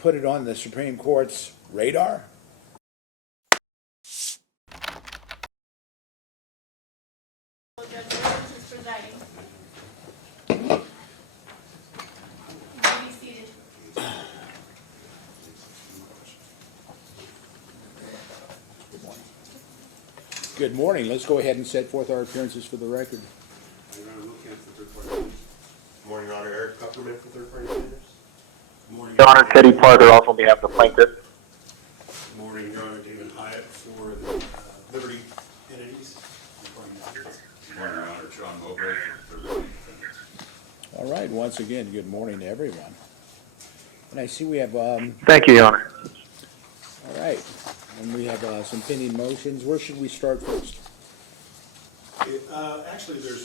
put it on the Supreme Court's radar? Judge Williams is presiding. You may be seated. Good morning. Let's go ahead and set forth our appearances for the record. Will Kemp for third-party plaintiffs. Good morning, Your Honor. Eric Kupperman for third-party plaintiffs. Good morning, Your Honor, Teddy Parker, also on behalf of the plaintiff. Good morning, Your Honor. David Hayek for the Liberty entities. Good morning, Your Honor. John Mowbray for the defendants. All right. Once again, good morning to everyone. And I see we have, Thank you, Your Honor. all right, and we have some pending motions. Where should we start first? Actually, there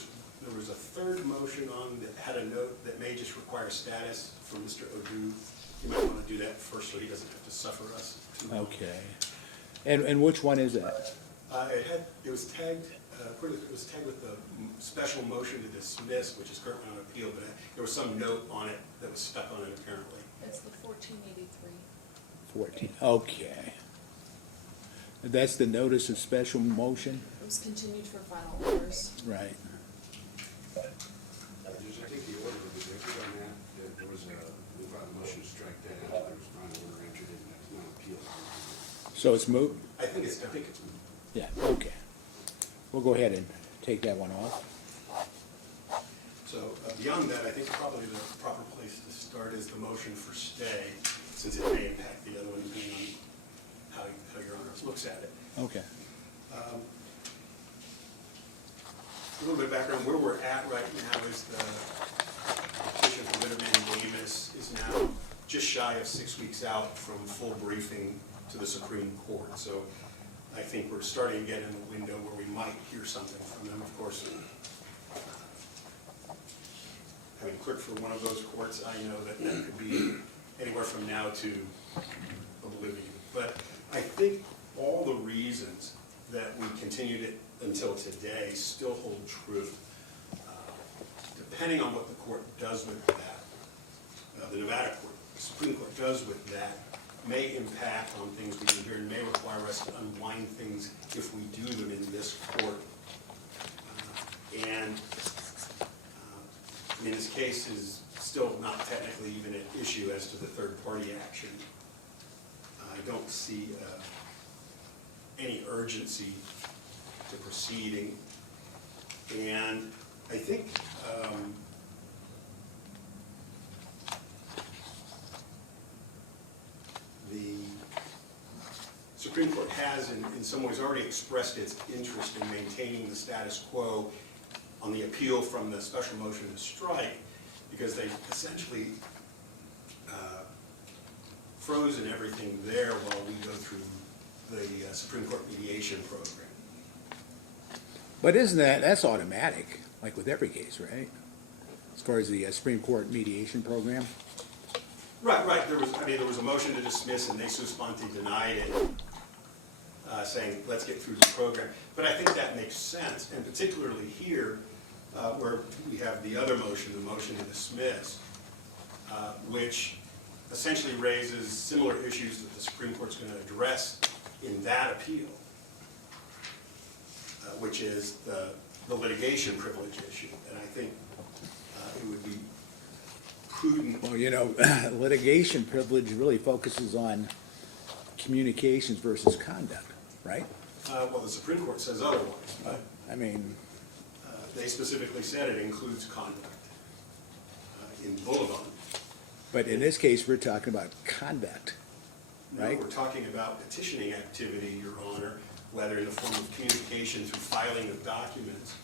was a third motion on that had a note that may just require status from Mr. O'Doux. You might want to do that first so he doesn't have to suffer us too long. Okay. And which one is that? It was tagged with the special motion to dismiss, which is currently on appeal, but there was some note on it that was stuck on it apparently. It's the 1483. 14. Okay. That's the notice of special motion? It was continued for final orders. Right. I think the order was rejected on that. There was we filed a motion to strike that out. There was final order entered in, that's not appealed. So it's moot? I think it's Yeah, okay. We'll go ahead and take that one off. So beyond that, I think probably the proper place to start is the motion for stay, since it may impact the other one, depending on how Your Honor looks at it. Okay. A little bit of background, where we're at right now is the petition for writ of mandamus is now just shy of 6 weeks out from full briefing to the Supreme Court. So I think we're starting to get in the window where we might hear something from them. Of course, having clerked for one of those courts, I know that that could be anywhere from now to oblivion. But I think all the reasons that we continued it until today still hold true. Depending on what the court does with that, the Nevada court, the Supreme Court does with that, may impact on things we do here and may require us to unwind things if we do them in this court. I mean, this case is still not technically even an issue as to the third-party action. I don't see any urgency to proceeding, and I think the Supreme Court has in some ways already expressed its interest in maintaining the status quo on the appeal from the special motion to strike, because they've essentially frozen everything there while we go through the Supreme Court mediation program. But isn't that's automatic, like with every case, right? As far as the Supreme Court mediation program? Right. There was a motion to dismiss, and they sua sponte denied it, saying, let's get through the program. But I think that makes sense, and particularly here, where we have the other motion, the motion to dismiss, which essentially raises similar issues that the Supreme Court's going to address in that appeal, which is the litigation privilege issue. And I think it would be prudent. Well, you know, litigation privilege really focuses on communications versus conduct, right? Well, the Supreme Court says otherwise, but I mean, they specifically said it includes conduct in Boulevard. but in this case, we're talking about conduct, right? No, we're talking about petitioning activity, Your Honor, whether in the form of communication through filing of documents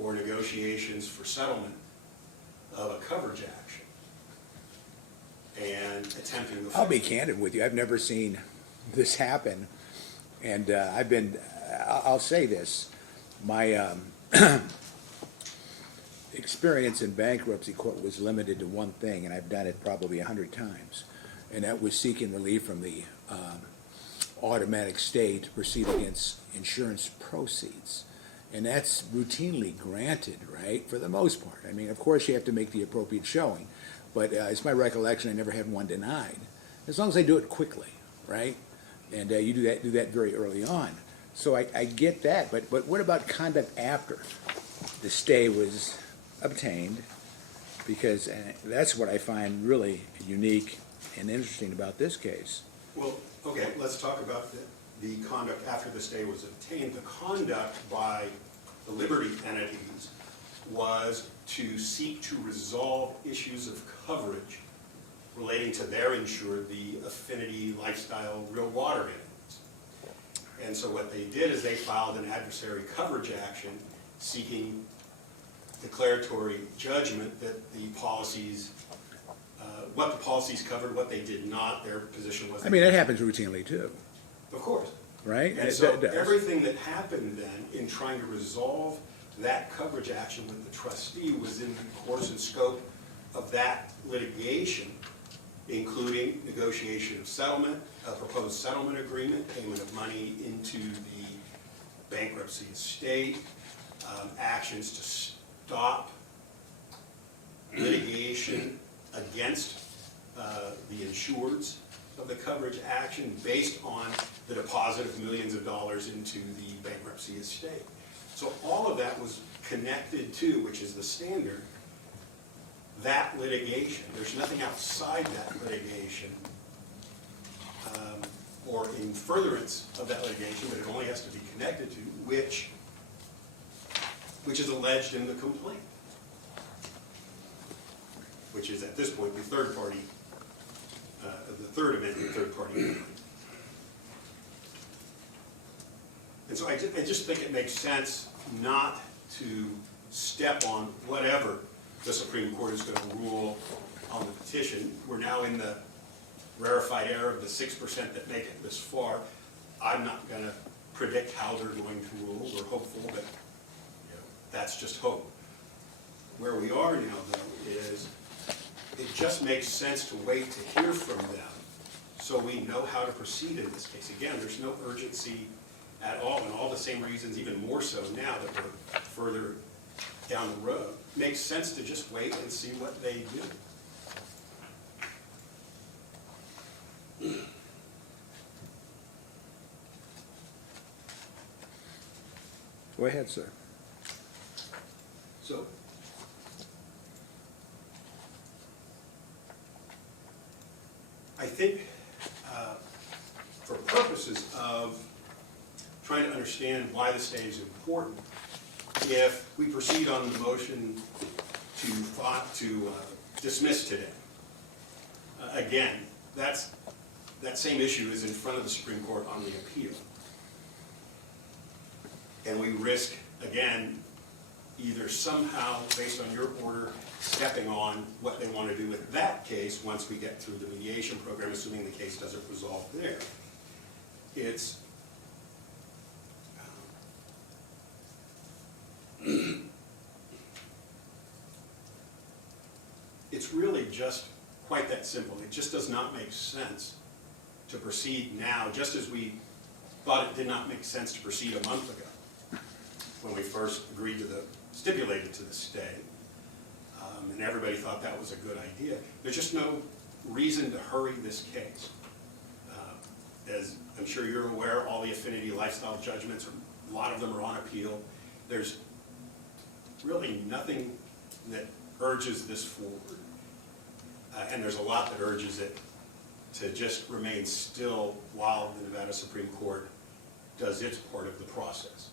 or negotiations for settlement of a coverage action and attempting to... I'll be candid with you. I've never seen this happen, and I'll say this, my experience in bankruptcy court was limited to one thing, and I've done it probably 100 times, and that was seeking relief from the automatic stay to proceed against insurance proceeds. And that's routinely granted, right, for the most part. I mean, of course, you have to make the appropriate showing, but it's my recollection I never had one denied. as long as they do it quickly, right? And you do that very early on. So I get that, but what about conduct after the stay was obtained? Because that's what I find really unique and interesting about this case. Well, okay, let's talk about the conduct after the stay was obtained. The conduct by the Liberty entities was to seek to resolve issues of coverage relating to their insured, the Affinity Lifestyle Real Water entities. And so what they did is they filed an adversary coverage action seeking declaratory judgment that the policies, what the policies covered, what they did not, their position was. I mean, that happens routinely too, Of course. right? And It so does. everything that happened then in trying to resolve that coverage action with the trustee was in the course and scope of that litigation, including negotiation of settlement, a proposed settlement agreement, payment of money into the bankruptcy estate, actions to stop litigation against the insureds of the coverage action based on the deposit of millions of dollars into the bankruptcy estate. So all of that was connected to, which is the standard, that litigation. There's nothing outside that litigation or in furtherance of that litigation, but it only has to be connected to, which is alleged in the complaint, which is at this point the third party, the third amendment, third party complaint. And so I just think it makes sense not to step on whatever the Supreme Court is going to rule on the petition. We're now in the rarefied air of the 6% that make it this far. I'm not going to predict how they're going to rule. We're hopeful, but that's just hope. Where we are now, though, is it just makes sense to wait to hear from them so we know how to proceed in this case. Again, there's no urgency at all, and all the same reasons, even more so now that we're further down the road. Makes sense to just wait and see what they do. Go ahead, sir. So, I think for purposes of trying to understand why the stay is important, if we proceed on the motion to dismiss today, again, that same issue is in front of the Supreme Court on the appeal. And we risk, again, either somehow, based on your order, stepping on what they want to do with that case once we get through the mediation program, assuming the case doesn't resolve there. It's really just quite that simple. It just does not make sense to proceed now, just as we thought it did not make sense to proceed a month ago when we first agreed to stipulated to the stay, and everybody thought that was a good idea. There's just no reason to hurry this case. As I'm sure you're aware, all the Affinity Lifestyle judgments, a lot of them are on appeal. There's really nothing that urges this forward. And there's a lot that urges it to just remain still while the Nevada Supreme Court does its part of the process.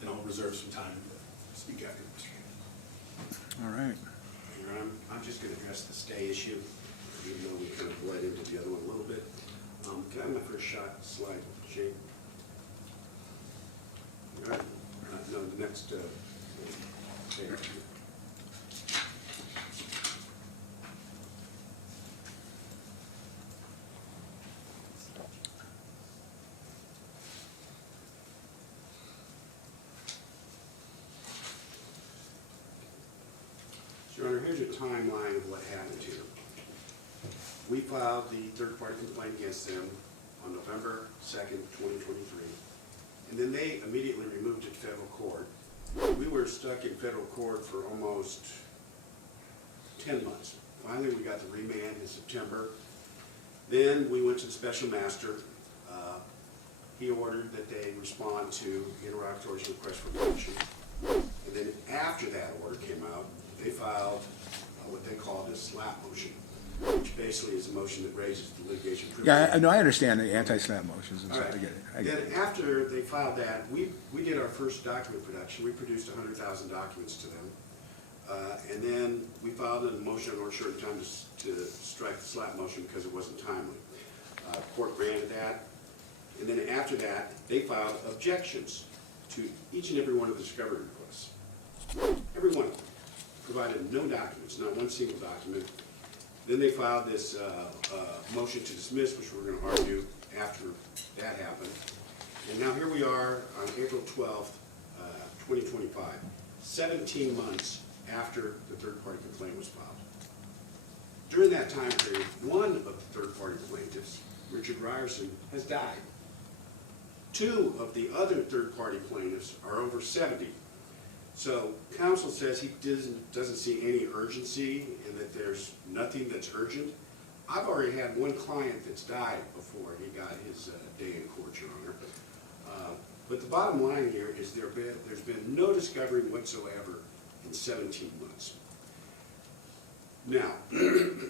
And I'll reserve some time to speak after Mr. Hayek. All right. Your Honor, I'm just going to address the stay issue, even though we kind of bled into the other one a little bit. Can I have my first shot slide, Shane? All right. No, the next page. Your Honor, here's a timeline of what happened here. We filed the third-party complaint against them on November 2nd, 2023, and then they immediately removed it to federal court. We were stuck in federal court for almost 10 months, Finally, we got the remand in September. Then we went to the special master. He ordered that they respond to interrogatories and requests for motion. And then after that order came out, they filed what they called a slap motion, which basically is a motion that raises the litigation privilege. Yeah, I understand the anti-SLAPP motions and All stuff, right. I get it, I get it. Then after they filed that, we did our first document production. We produced 100,000 documents to them. And then we filed a motion on short time to strike the slap motion because it wasn't timely. Court granted that. And then after that, they filed objections to each and every one of the discovery requests. Every one of them. Provided no documents, not one single document. Then they filed this motion to dismiss, which we're going to argue after that happened. And now here we are on April 12th, 2025, 17 months after the third-party complaint was filed. During that time period, one of the third-party plaintiffs, Richard Ryerson, has died. Two of the other third-party plaintiffs are over 70. So counsel says he doesn't see any urgency and that there's nothing that's urgent. I've already had one client that's died before he got his day in court, Your Honor. But the bottom line here is there's been no discovery whatsoever in 17 months. Now,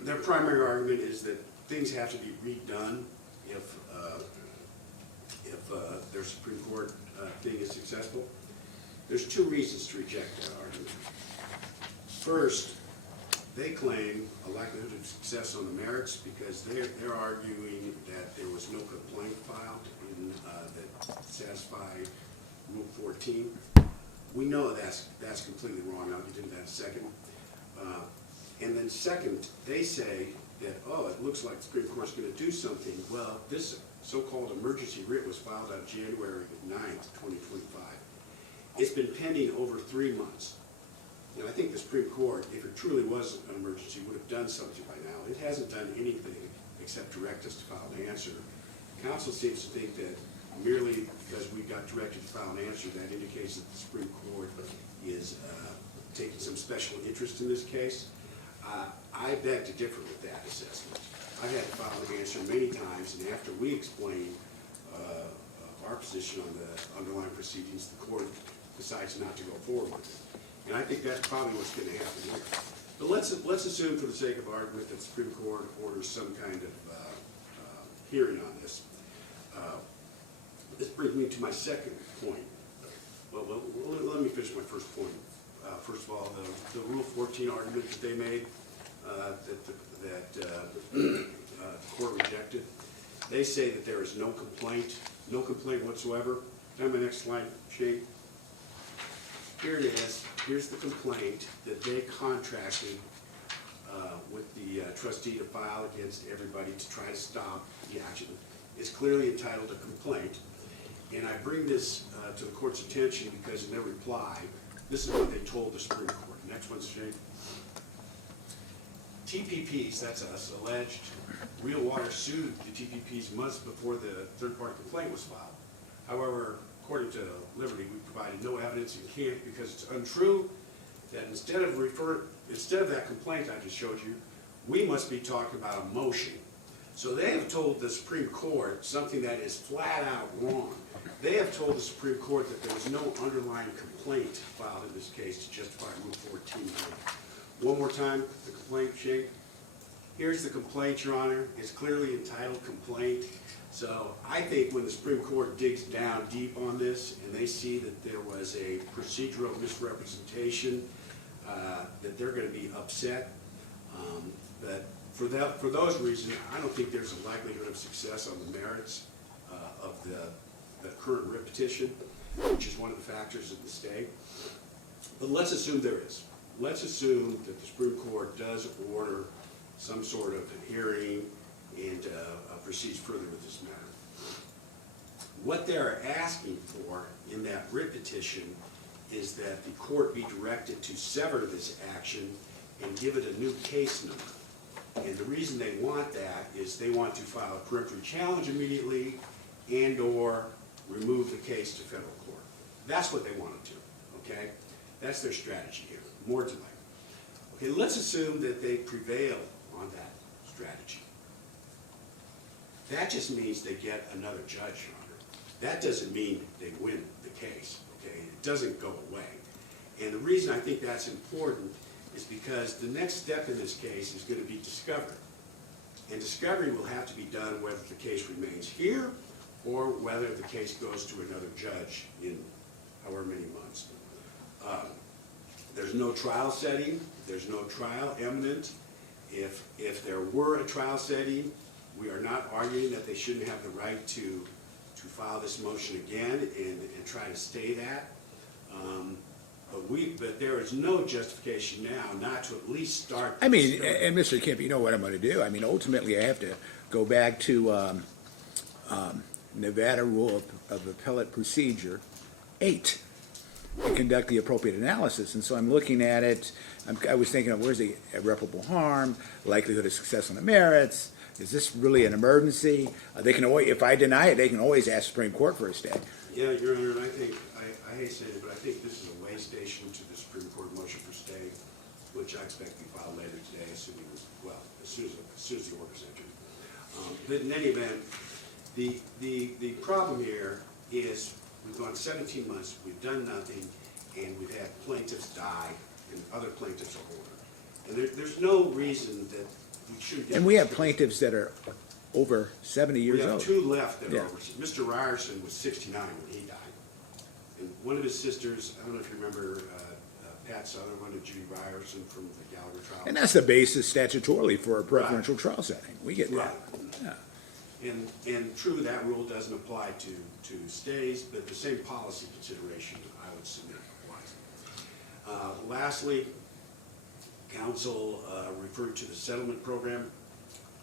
their primary argument is that things have to be redone if their Supreme Court thing is successful. There's two reasons to reject that argument. First, they claim a likelihood of success on the merits because they're arguing that there was no complaint filed that satisfied Rule 14. We know that's completely wrong. I'll get into that in a second. And then second, they say that, oh, it looks like the Supreme Court's going to do something. Well, this so-called emergency writ was filed on January 9th, 2025. It's been pending over 3 months. You know, I think the Supreme Court, if it truly was an emergency, would have done something by now. It hasn't done anything except direct us to file an answer. Counsel seems to think that merely because we got directed to file an answer, that indicates that the Supreme Court is taking some special interest in this case. I beg to differ with that assessment. I've had to file an answer many times, and after we explain our position on the underlying proceedings, the court decides not to go forward with it. And I think that's probably what's going to happen here. But let's assume, for the sake of argument, that the Supreme Court orders some kind of hearing on this. This brings me to my second point. Well, let me finish my first point. First of all, the Rule 14 argument that they made, that the court rejected, they say that there is no complaint whatsoever. Can I have my next slide, Shane? Here it is. Here's the complaint that they contracted with the trustee to file against everybody to try to stop the action. It's clearly entitled a complaint. And I bring this to the court's attention because in their reply, this is what they told the Supreme Court. Next one, Shane. TPPs, that's us, alleged Real Water sued the TPPs months before the third-party complaint was filed. However, according to Liberty, we provided no evidence and can't because it's untrue that instead of that complaint I just showed you, we must be talking about a motion. So they have told the Supreme Court something that is flat out wrong. They have told the Supreme Court that there was no underlying complaint filed in this case to justify Rule 14. One more time, the complaint, Shane. Here's the complaint, Your Honor. It's clearly entitled complaint. So I think when the Supreme Court digs down deep on this and they see that there was a procedural misrepresentation, that they're going to be upset. But for those reasons, I don't think there's a likelihood of success on the merits of the current writ petition, which is one of the factors of the stay. But let's assume there is. Let's assume that the Supreme Court does order some sort of hearing and proceeds further with this matter. What they're asking for in that writ petition is that the court be directed to sever this action and give it a new case number. And the reason they want that is they want to file a peremptory challenge immediately and or remove the case to federal court. That's what they want to do, okay? That's their strategy here, more to like. Okay, let's assume that they prevail on that strategy. That just means they get another judge, Your Honor. That doesn't mean they win the case, okay? It doesn't go away. And the reason I think that's important is because the next step in this case is going to be discovery. And discovery will have to be done whether the case remains here or whether the case goes to another judge in however many months. There's no trial setting, there's no trial imminent. If there were a trial setting, we are not arguing that they shouldn't have the right to file this motion again and try to stay that. But there is no justification now not to at least start. I mean, and Mr. Kemp, you know what I'm gonna do. I mean, ultimately, I have to go back to Nevada Rule of Appellate Procedure 8 and conduct the appropriate analysis. And so I'm looking at it, I was thinking of where's the irreparable harm, likelihood of success on the merits, is this really an emergency? They can always, if I deny it, they can always ask Supreme Court for a stay. Yeah, Your Honor, and I think, I hate to say it, but I think this is a way station to the Supreme Court motion for stay, which I expect to be filed later today, assuming, well, as soon as the order's entered. But in any event, the problem here is we've gone 17 months, we've done nothing, and we've had plaintiffs die and other plaintiffs are older. And there's no reason that we shouldn't get. And we have plaintiffs that are over 70 years We have old. two left that are Yeah. over. Mr. Ryerson was 69 when he died. And one of his sisters, I don't know if you remember Pat Sutherland and Judy Ryerson from the Gallagher trial. And that's the basis statutorily for a preferential trial setting. We get Right. that. Yeah. And true, that rule doesn't apply to stays, but the same policy consideration, I would submit, applies. Lastly, counsel referred to the settlement program.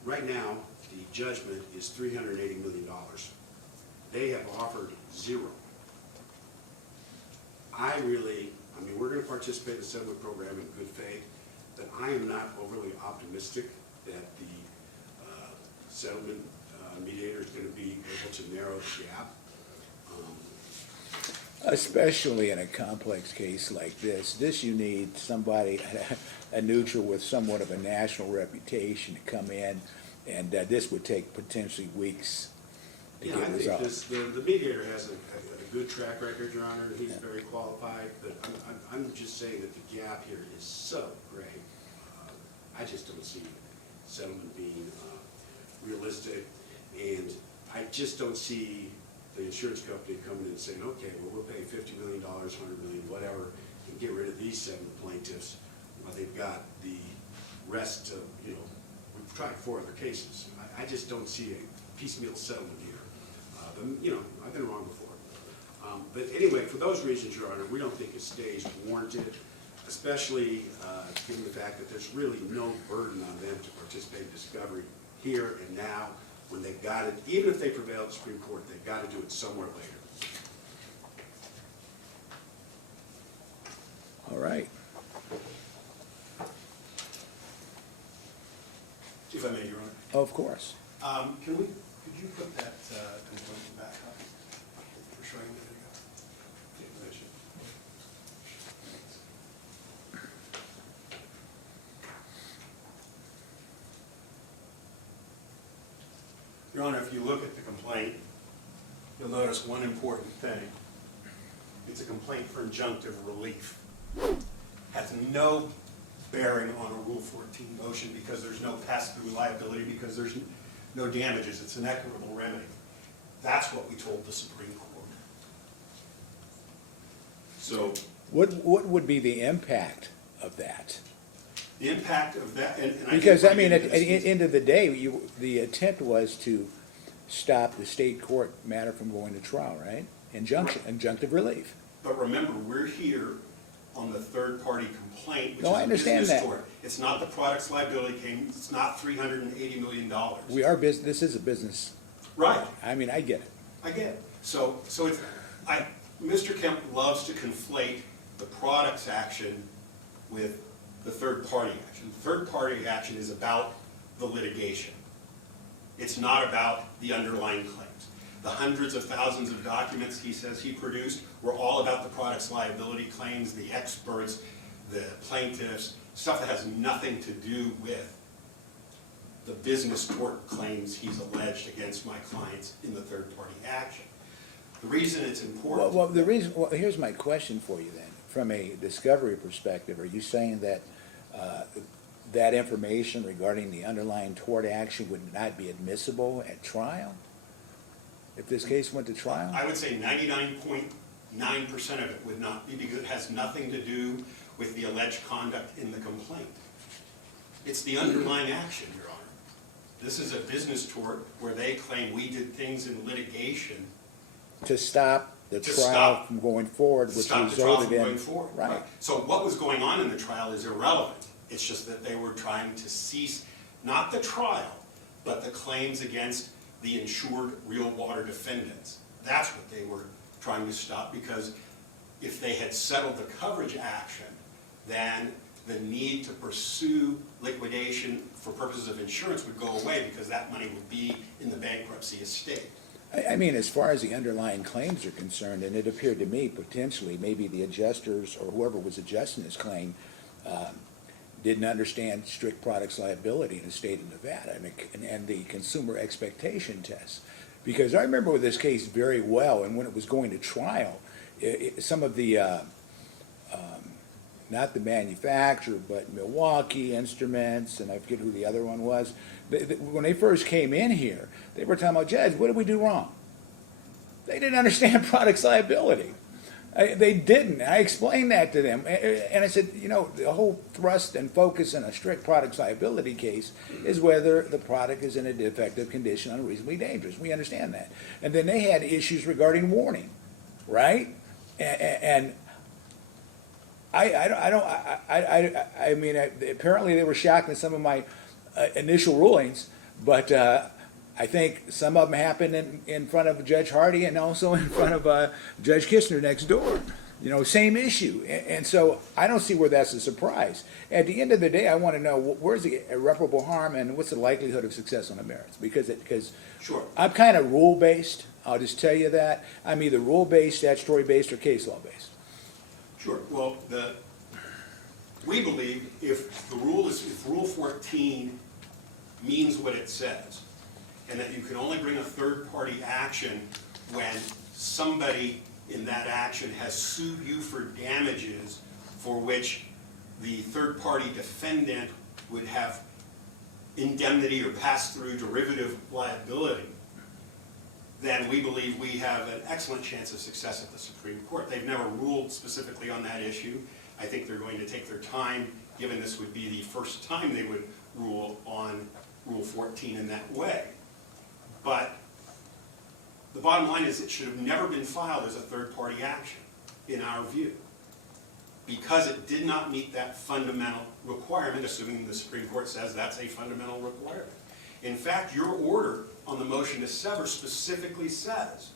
Right now, the judgment is $380 million. They have offered zero. I mean, we're going to participate in the settlement program in good faith, but I am not overly optimistic that the settlement mediator is going to be able to narrow the gap. Especially in a complex case like this you need somebody, a neutral with somewhat of a national reputation to come in, and this would take potentially weeks to Yeah, get I think resolved. the mediator has a good track record, Your Honor, and he's very qualified, but I'm just saying that the gap here is so great. I just don't see settlement being realistic, and I just don't see the insurance company coming in and saying, okay, well, we'll pay $50 million, $100 million, whatever, and get rid of these 7 plaintiffs, while they've got the rest of, we've tried 4 other cases. I just don't see a piecemeal settlement here. But, I've been wrong before. But anyway, for those reasons, Your Honor, we don't think a stay is warranted, especially given the fact that there's really no burden on them to participate in discovery here and now, when they've got it, even if they prevail at the Supreme Court, they've got to do it somewhere later. All right. If I may, Your Honor. Of course. Could you put that component back up? We're showing the video. Okay, there she- Your Honor, if you look at the complaint, you'll notice one important thing. It's a complaint for injunctive relief. Has no bearing on a Rule 14 motion because there's no pass-through liability, because there's no damages. It's an equitable remedy. That's what we told the Supreme Court. So What would be the impact of that? the impact of that, and I Because, think I mean, we at did the this- end of the day, the attempt was to stop the state court matter from going to trial, right? Injunctive relief. But remember, we're here on the third-party complaint, which No, is I a understand business that. tort. It's not the products liability claim, it's not $380 million. This is a business, Right, I mean, I get it. I get it. So it's, Mr. Kemp loves to conflate the products action with the third-party action. The third-party action is about the litigation. It's not about the underlying claims. The hundreds of thousands of documents he says he produced were all about the products liability claims, the experts, the plaintiffs, stuff that has nothing to do with the business tort claims he's alleged against my clients in the third-party action. The reason it's important. Well, here's my question for you then. From a discovery perspective, are you saying that that information regarding the underlying tort action would not be admissible at trial? If this case went to trial? I would say 99.9% of it would not be, because it has nothing to do with the alleged conduct in the complaint. It's the underlying action, Your Honor. This is a business tort where they claim we did things in litigation To stop the To trial stop- from going forward, to which stop the trial resulted from in. going forward. Right. So what was going on in the trial is irrelevant. It's just that they were trying to cease, not the trial, but the claims against the insured real water defendants. That's what they were trying to stop, because if they had settled the coverage action, then the need to pursue liquidation for purposes of insurance would go away, because that money would be in the bankruptcy estate. I mean, as far as the underlying claims are concerned, and it appeared to me potentially maybe the adjusters or whoever was adjusting this claim didn't understand strict products liability in the state of Nevada and the consumer expectation test. Because I remember with this case very well, and when it was going to trial, some of the, not the manufacturer, but Milwaukee Instruments, and I forget who the other one was, when they first came in here, they were talking about, Judge, what did we do wrong? They didn't understand products liability. They didn't. I explained that to them. And I said, you know, the whole thrust and focus in a strict products liability case is whether the product is in a defective condition, unreasonably dangerous. We understand that. And then they had issues regarding warning, right? And I mean, apparently they were shocked at some of my initial rulings, but I think some of them happened in front of Judge Hardy and also in front of Judge Kistner next door. You know, same issue. And so I don't see where that's a surprise. At the end of the day, I want to know where's the irreparable harm and what's the likelihood of success on the merits? Because Sure. I'm kind of rule-based. I'll just tell you that. I'm either rule-based, statutory-based, or case law-based. Sure. Well, we believe if Rule 14 means what it says, and that you can only bring a third-party action when somebody in that action has sued you for damages for which the third-party defendant would have indemnity or pass-through derivative liability, then we believe we have an excellent chance of success at the Supreme Court. They've never ruled specifically on that issue. I think they're going to take their time, given this would be the first time they would rule on Rule 14 in that way. But the bottom line is it should have never been filed as a third-party action, in our view, because it did not meet that fundamental requirement, assuming the Supreme Court says that's a fundamental requirement. In fact, your order on the motion to sever specifically says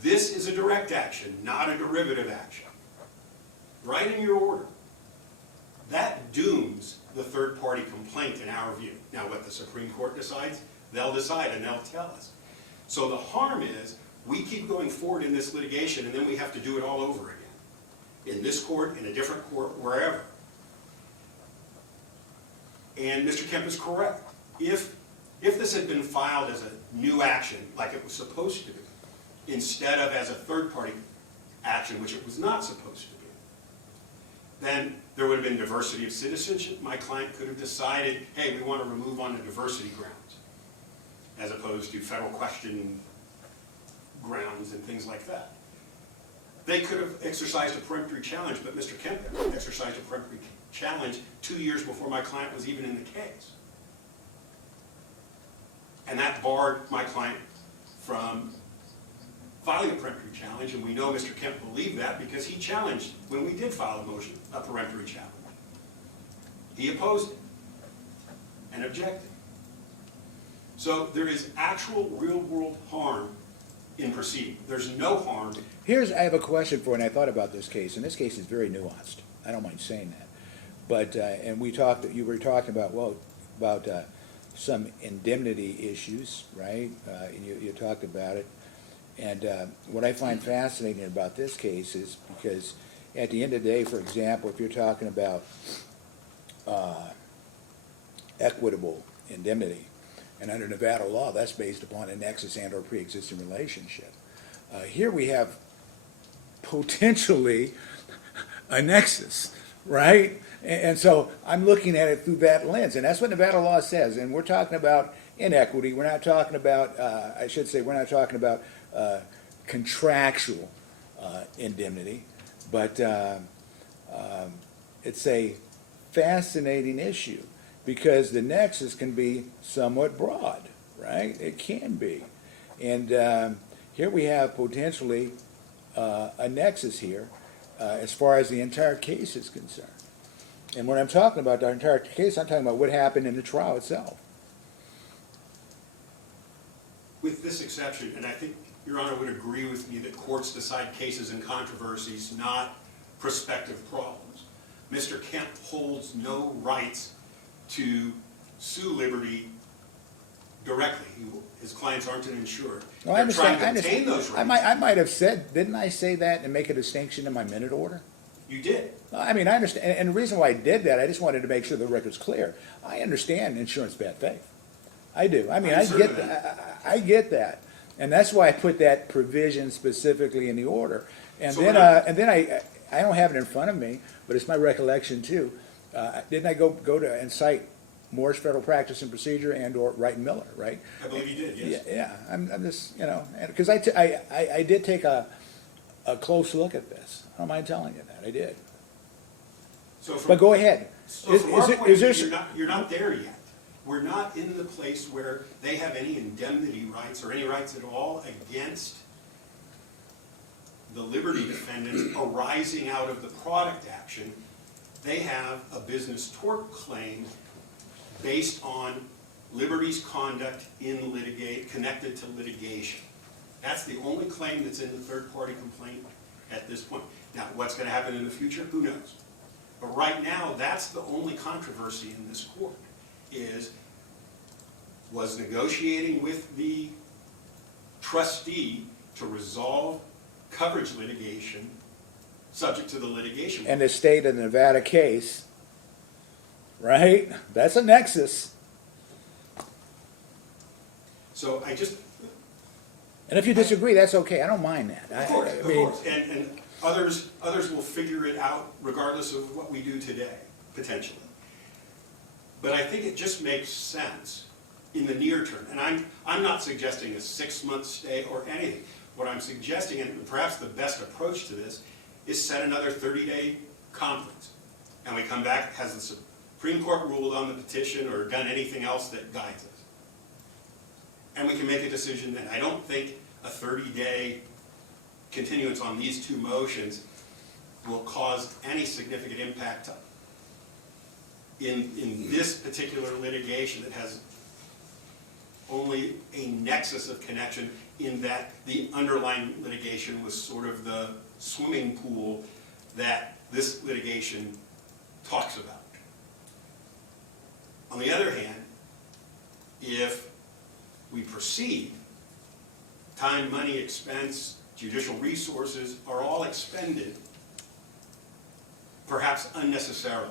this is a direct action, not a derivative action. Right in your order. That dooms the third-party complaint in our view. Now, what the Supreme Court decides, they'll decide and they'll tell us. So the harm is we keep going forward in this litigation and then we have to do it all over again. In this court, in a different court, wherever. And Mr. Kemp is correct. If this had been filed as a new action, like it was supposed to be, instead of as a third-party action, which it was not supposed to be, then there would have been diversity of citizenship. My client could have decided, hey, we want to remove on the diversity grounds, as opposed to federal question grounds and things like that. They could have exercised a peremptory challenge, but Mr. Kemp exercised a peremptory challenge 2 years before my client was even in the case. And that barred my client from filing a peremptory challenge, and we know Mr. Kemp believed that because he challenged, when we did file a motion, a peremptory challenge. He opposed it and objected. So there is actual real-world harm in proceeding. There's no harm. I have a question for you, and I thought about this case, and this case is very nuanced. I don't mind saying that. But, and you were talking about some indemnity issues, right? You talked about it. And what I find fascinating about this case is because at the end of the day, for example, if you're talking about equitable indemnity. And under Nevada law, that's based upon a nexus and or pre-existing relationship. Here we have potentially a nexus, right? And so I'm looking at it through that lens, and that's what Nevada law says. And we're talking about inequity. We're not talking about, I should say, we're not talking about contractual indemnity, but it's a fascinating issue because the nexus can be somewhat broad, right? It can be. And here we have potentially a nexus here as far as the entire case is concerned. And when I'm talking about the entire case, I'm talking about what happened in the trial itself. With this exception, and I think Your Honor would agree with me that courts decide cases and controversies, not prospective problems. Mr. Kemp holds no rights to sue Liberty directly. His clients aren't insured. No, I They're trying understand. to obtain those rights. I might have said, didn't I say that and make a distinction in my minute order? You did. I mean, I understand, and the reason why I did that, I just wanted to make sure the record's clear. I understand insurance bad faith. I do. I mean, I'm I certain get of that. I get that. And that's why I put that provision specifically in the order. And So then, when I- and then I don't have it in front of me, but it's my recollection too. Didn't I go to and cite Moore's Federal Practice and Procedure and or Wright and Miller, right? I believe you did, yes. Yeah, I'm just, because I did take a close look at this. I don't mind telling you that, I did. So from- But go ahead. So from our point of there view, you're not there yet. We're not in the place where they have any indemnity rights or any rights at all against the Liberty defendants arising out of the product action. They have a business tort claim based on Liberty's conduct in connected to litigation. That's the only claim that's in the third-party complaint at this point. Now, what's going to happen in the future? Who knows? But right now, that's the only controversy in this court, was negotiating with the trustee to resolve coverage litigation subject to the litigation. And the state of the Nevada case, right? That's a nexus. So I just, And if you disagree, that's okay. I don't mind that. of course, I of mean, course, and others will figure it out regardless of what we do today, potentially. But I think it just makes sense in the near term, and I'm not suggesting a 6-month stay or anything. What I'm suggesting, and perhaps the best approach to this, is set another 30-day conference. And we come back, has the Supreme Court ruled on the petition or done anything else that guides us? And we can make a decision then. I don't think a 30-day continuance on these two motions will cause any significant impact in this particular litigation that has only a nexus of connection in that the underlying litigation was sort of the swimming pool that this litigation talks about. On the other hand, if we proceed, time, money, expense, judicial resources are all expended, perhaps unnecessarily.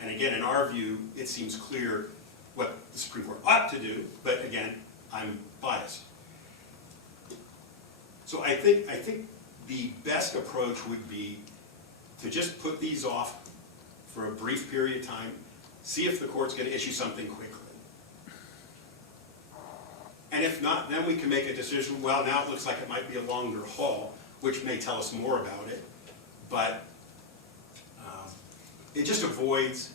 And again, in our view, it seems clear what the Supreme Court ought to do, but again, I'm biased. So I think the best approach would be to just put these off for a brief period of time, see if the court's going to issue something quickly. And if not, then we can make a decision, well, now it looks like it might be a longer haul, which may tell us more about it, but it just avoids,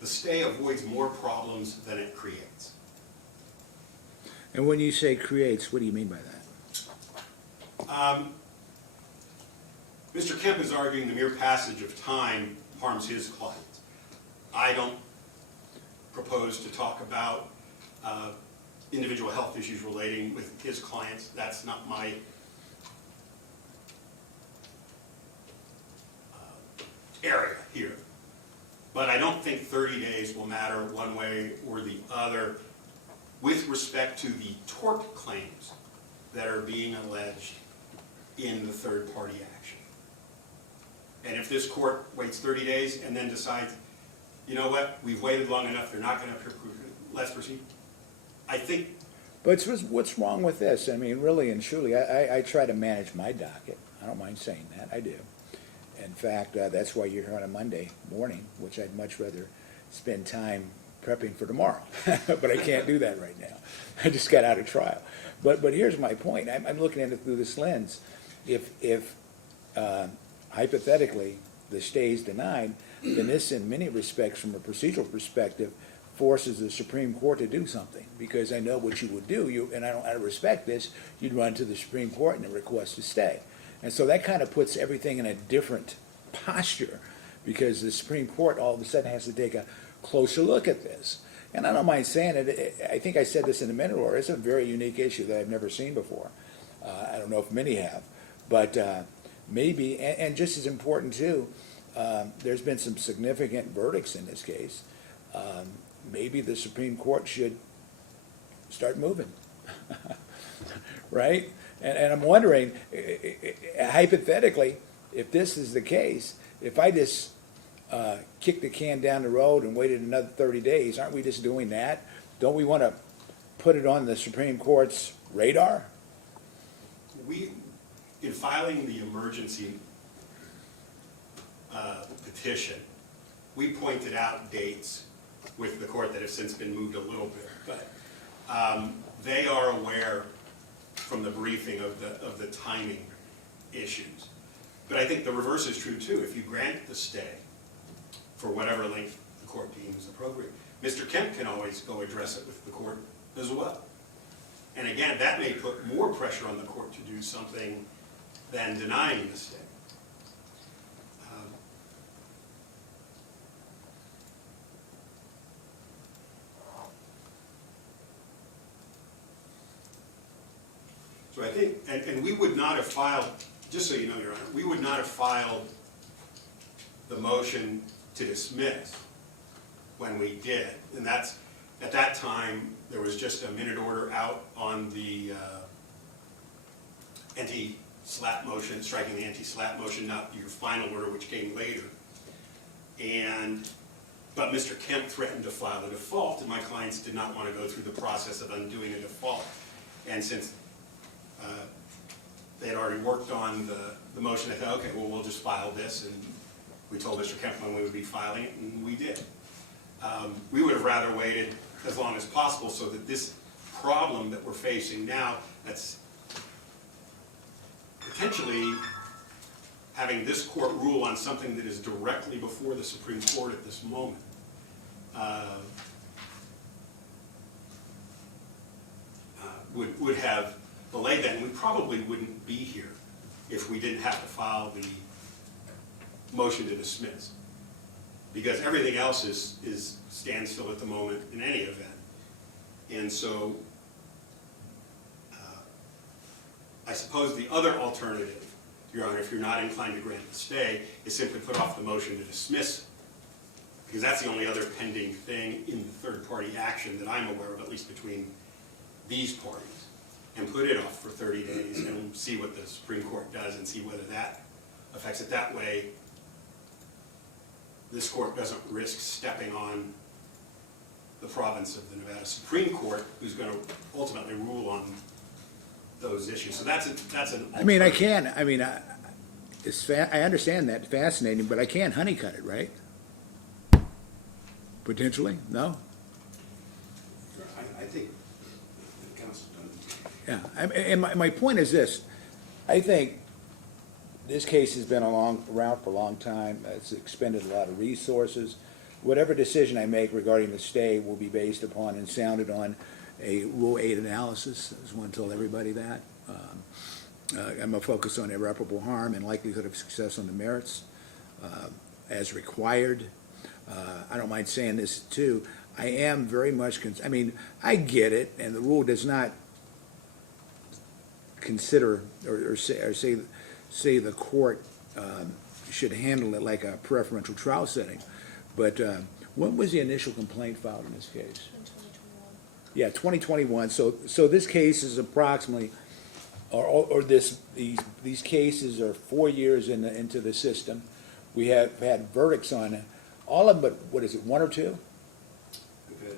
the stay avoids more problems than it creates. and when you say creates, what do you mean by that? Mr. Kemp is arguing the mere passage of time harms his clients. I don't propose to talk about individual health issues relating with his clients. That's not my area here. But I don't think 30 days will matter one way or the other with respect to the tort claims that are being alleged in the third-party action. And if this court waits 30 days and then decides, you know what, we've waited long enough, they're not going to approve, let's proceed. I think, But what's wrong with this? I mean, really and truly, I try to manage my docket. I don't mind saying that, I do. In fact, that's why you're here on a Monday morning, which I'd much rather spend time prepping for tomorrow. But I can't do that right now. I just got out of trial. But here's my point. I'm looking at it through this lens. If hypothetically the stay is denied, then this, in many respects, from a procedural perspective, forces the Supreme Court to do something. Because I know what you would do, and I respect this, you'd run to the Supreme Court and request a stay. And so that kind of puts everything in a different posture, because the Supreme Court all of a sudden has to take a closer look at this. And I don't mind saying it, I think I said this in a minute, or it's a very unique issue that I've never seen before. I don't know if many have, but maybe, and just as important too, there's been some significant verdicts in this case. Maybe the Supreme Court should start moving, right? And I'm wondering, hypothetically, if this is the case, if I just kicked the can down the road and waited another 30 days, aren't we just doing that? Don't we want to put it on the Supreme Court's radar? we, in filing the emergency petition, we pointed out dates with the court that have since been moved a little bit, but they are aware from the briefing of the timing issues. But I think the reverse is true too. If you grant the stay for whatever length the court deems appropriate, Mr. Kemp can always go address it with the court as well. And again, that may put more pressure on the court to do something than denying the stay. So I think, and we would not have filed, just so you know, Your Honor, we would not have filed the motion to dismiss when we did. And that's, at that time, there was just a minute order out on the anti-SLAPP motion, striking the anti-SLAPP motion, not your final order, which came later. But Mr. Kemp threatened to file a default, and my clients did not want to go through the process of undoing a default. And since they had already worked on the motion, I thought, okay, well, we'll just file this, and we told Mr. Kemp when we would be filing it, and we did. We would have rather waited as long as possible so that this problem that we're facing now, that's potentially having this court rule on something that is directly before the Supreme Court at this moment, would have delayed that, and we probably wouldn't be here if we didn't have to file the motion to dismiss, because everything else is standstill at the moment in any event. And so I suppose the other alternative, Your Honor, if you're not inclined to grant the stay, is simply put off the motion to dismiss, because that's the only other pending thing in the third-party action that I'm aware of, at least between these parties, and put it off for 30 days and see what the Supreme Court does and see whether that affects it. That way, this court doesn't risk stepping on the province of the Nevada Supreme Court, who's going to ultimately rule on those issues. So that's an. I mean, I can, I mean, I understand that, fascinating, but I can't honeycut it, right? Potentially, no? I think the council done. Yeah, and my point is this, I think this case has been around for a long time, it's expended a lot of resources. Whatever decision I make regarding the stay will be based upon and sounded on a Rule 8 analysis. I just want to tell everybody that. I'm going to focus on irreparable harm and likelihood of success on the merits as required. I don't mind saying this too. I am very much, I mean, I get it, and the rule does not consider or say the court should handle it like a preferential trial setting. But when was the initial complaint filed in this case? In 2021. Yeah, 2021. So this case is approximately, these cases are 4 years into the system. We have had verdicts on all of them, but what is it, one or two? We've had,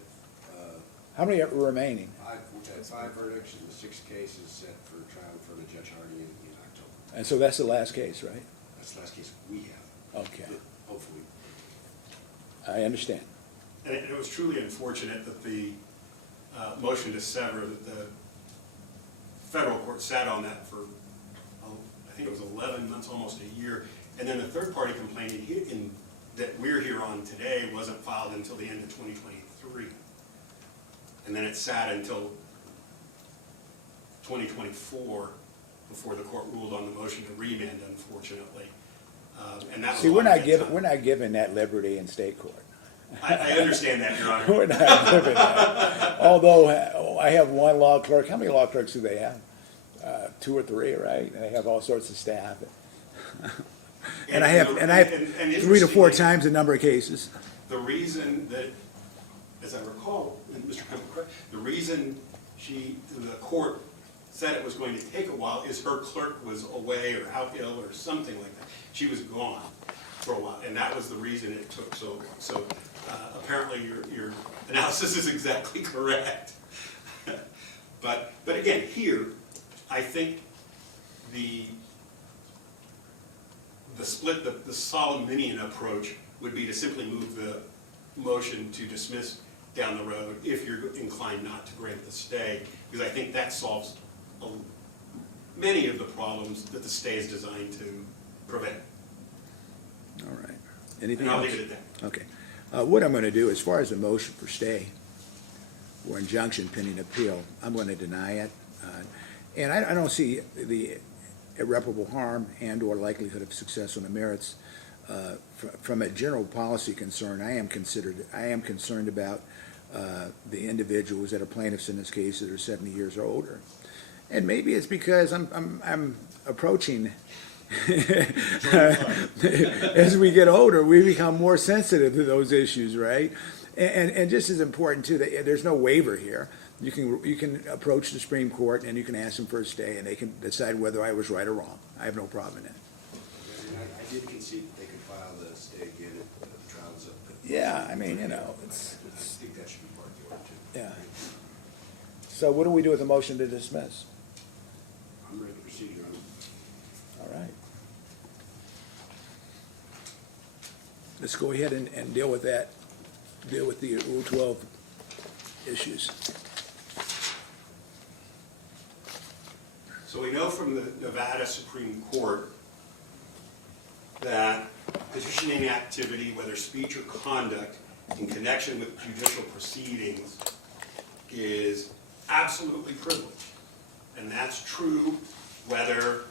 How many are remaining? we've had 5 verdicts and 6 cases set for trial in front of Judge Hardy in October. And so that's the last case, right? That's the last case we have. Okay, Hopefully. I understand. And it was truly unfortunate that the motion to sever, that the federal court sat on that for, I think it was 11 months, almost a year. And then the third-party complaint that we're here on today wasn't filed until the end of 2023. And then it sat until 2024 before the court ruled on the motion to remand, unfortunately. And that was See, a we're long not bit given, time. we're not given that liberty in state court. I understand that, Your Honor. We're not given that. Although I have one law clerk, how many law clerks do they have? 2 or 3, right? And they have all sorts of staff. And I have 3 to 4 interestingly, times the number of cases. The reason that, as I recall, and Mr. Kemp, correct, the reason the court said it was going to take a while is her clerk was away or out ill or something like that. She was gone for a while, and that was the reason it took so long. So apparently your analysis is exactly correct. But again, here, I think the split, the Solomonian approach would be to simply move the motion to dismiss down the road if you're inclined not to grant the stay, because I think that solves many of the problems that the stay is designed to prevent. All right. Anything And I'll else? leave it at that. Okay. What I'm going to do, as far as the motion for stay or injunction pending appeal, I'm going to deny it. And I don't see the irreparable harm and/or likelihood of success on the merits. From a general policy concern, I am concerned about the individuals that are plaintiffs in this case that are 70 years or older. And maybe it's because I'm approaching, as we get older, we become more sensitive to those issues, right? And just as important too, that there's no waiver here. You can approach the Supreme Court and you can ask them for a stay, and they can decide whether I was right or wrong. I have no problem in that. And I did concede that they could file the stay again if the trial is up. Yeah, I mean, you know, I think that should be part of the order too. yeah. So what do we do with the motion to dismiss? I'm ready to proceed, Your Honor. All right. Let's go ahead and deal with that, deal with the Rule 12 issues. So we know from the Nevada Supreme Court that petitioning activity, whether speech or conduct, in connection with judicial proceedings is absolutely privileged. And that's true whether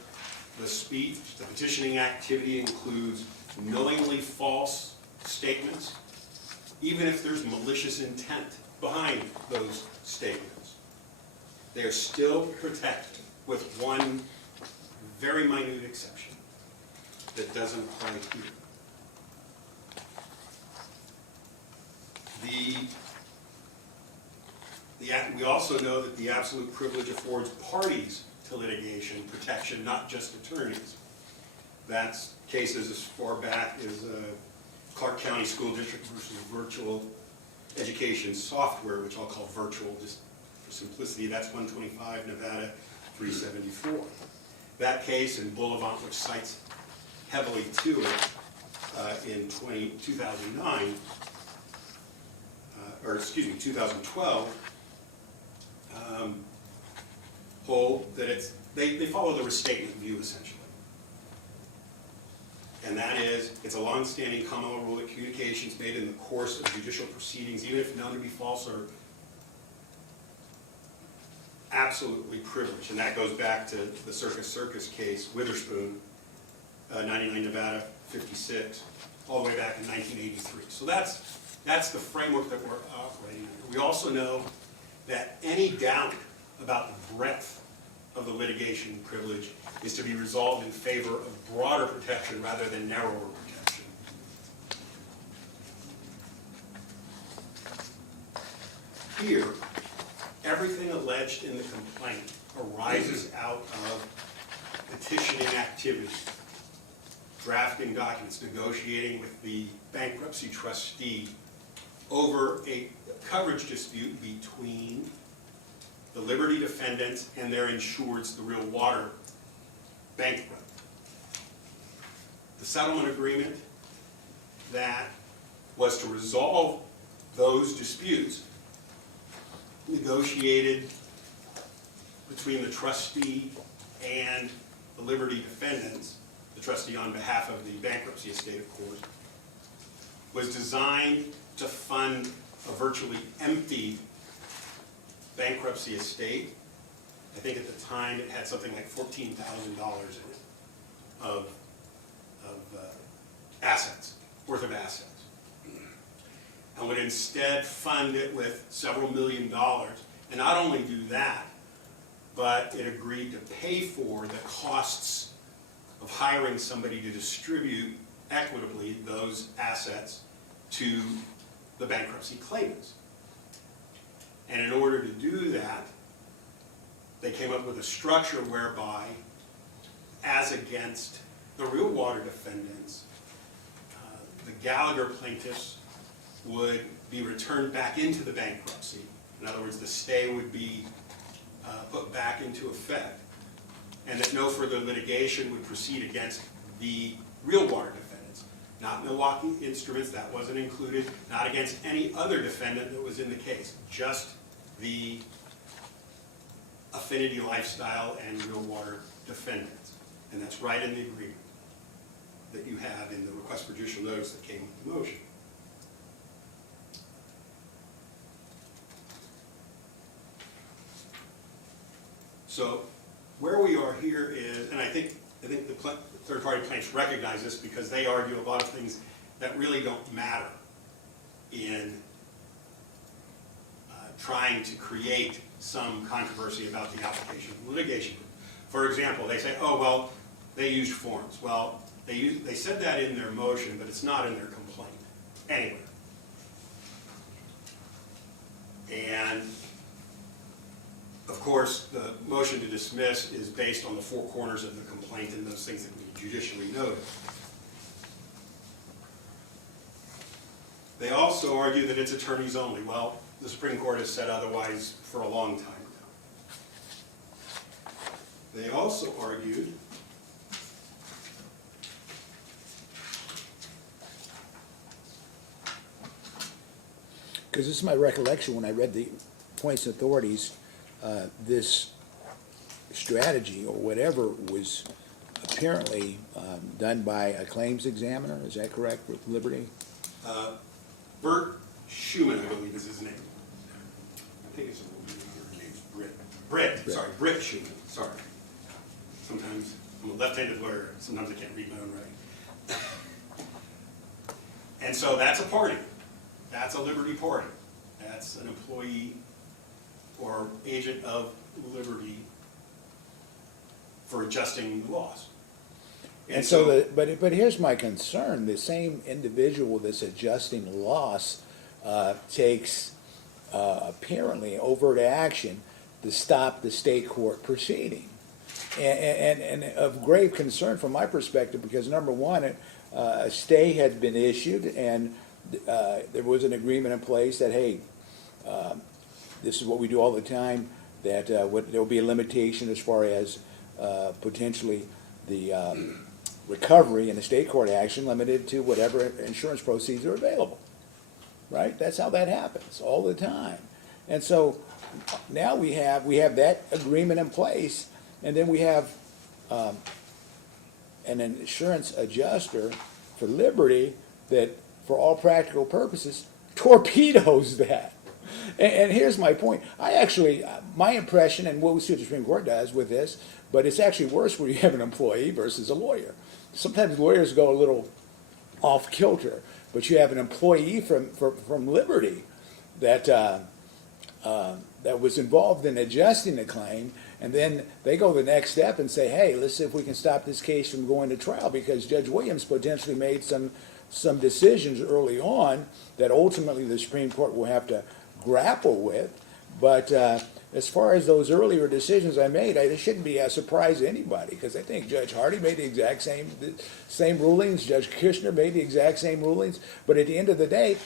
the speech, the petitioning activity includes knowingly false statements, even if there's malicious intent behind those statements. They are still protected, with one very minute exception that doesn't apply here. We also know that the absolute privilege affords parties to litigation protection, not just attorneys. That's cases as far back as Clark County School District versus Virtual Education Software, which I'll call virtual just for simplicity. That's 125 Nevada 374. That case in Boulevard, which cites heavily to it in 2009, 2012, hold that they follow the restatement view essentially. And that is, it's a long-standing common law rule that communications made in the course of judicial proceedings, even if known to be false, are absolutely privileged. And that goes back to the Circus case, Witherspoon, 99 Nevada 56, all the way back in 1983. So that's the framework that we're operating under. We also know that any doubt about the breadth of the litigation privilege is to be resolved in favor of broader protection rather than narrower protection. Here, everything alleged in the complaint arises out of petitioning activity. drafting documents, negotiating with the bankruptcy trustee over a coverage dispute between the Liberty defendants and their insureds, the Real Water bankrupt. The settlement agreement that was to resolve those disputes negotiated between the trustee and the Liberty defendants, the trustee on behalf of the bankruptcy estate, of course, was designed to fund a virtually empty bankruptcy estate. I think at the time it had something like $14,000 in it of assets, worth of assets. And would instead fund it with several $1,000,000. And not only do that, but it agreed to pay for the costs of hiring somebody to distribute equitably those assets to the bankruptcy claimants. And in order to do that, they came up with a structure whereby, as against the Real Water defendants, the Gallagher plaintiffs would be returned back into the bankruptcy. In other words, the stay would be put back into effect, and that no further litigation would proceed against the Real Water defendants. Not Milwaukee Instruments, that wasn't included, not against any other defendant that was in the case, just the Affinity Lifestyle and Real Water defendants. And that's right in the agreement that you have in the request for judicial notice that came with the motion. So where we are here is, and I think the third-party plaintiffs recognize this because they argue a lot of things that really don't matter in trying to create some controversy about the application of litigation. For example, they say, oh, well, they used forms. Well, they said that in their motion, but it's not in their complaint anywhere. And of course, the motion to dismiss is based on the four corners of the complaint and those things that we judicially noted. They also argue that it's attorneys only. Well, the Supreme Court has said otherwise for a long time now. They also argued because this is my recollection when I read the points and authorities, this strategy or whatever was apparently done by a claims examiner. Is that correct, with Liberty? Bert Schumann, I believe is his name. I think it's her name's Britt. Sorry, Britt Schumann. Sorry. Sometimes I'm a left-handed lawyer. Sometimes I can't read my own writing. And so that's a party. That's a Liberty party. That's an employee or agent of Liberty for adjusting the loss. And so, but here's my concern: the same individual that's adjusting loss takes apparently overt action to stop the state court proceeding, and of grave concern from my perspective, because number one, a stay had been issued, and there was an agreement in place that, hey, this is what we do all the time, that there will be a limitation as far as potentially the recovery in the state court action limited to whatever insurance proceeds are available, right? That's how that happens all the time. And so now we have that agreement in place, and then we have an insurance adjuster for Liberty that, for all practical purposes, torpedoes that. And here's my point. My impression, and we'll see what the Supreme Court does with this, but it's actually worse when you have an employee versus a lawyer. Sometimes lawyers go a little off kilter, but you have an employee from Liberty that was involved in adjusting the claim, and then they go the next step and say, hey, let's see if we can stop this case from going to trial, because Judge Williams potentially made some decisions early on that ultimately the Supreme Court will have to grapple with. But as far as those earlier decisions I made, it shouldn't be a surprise to anybody, because I think Judge Hardy made the exact same rulings, Judge Kushner made the exact same rulings, but at the end of the day,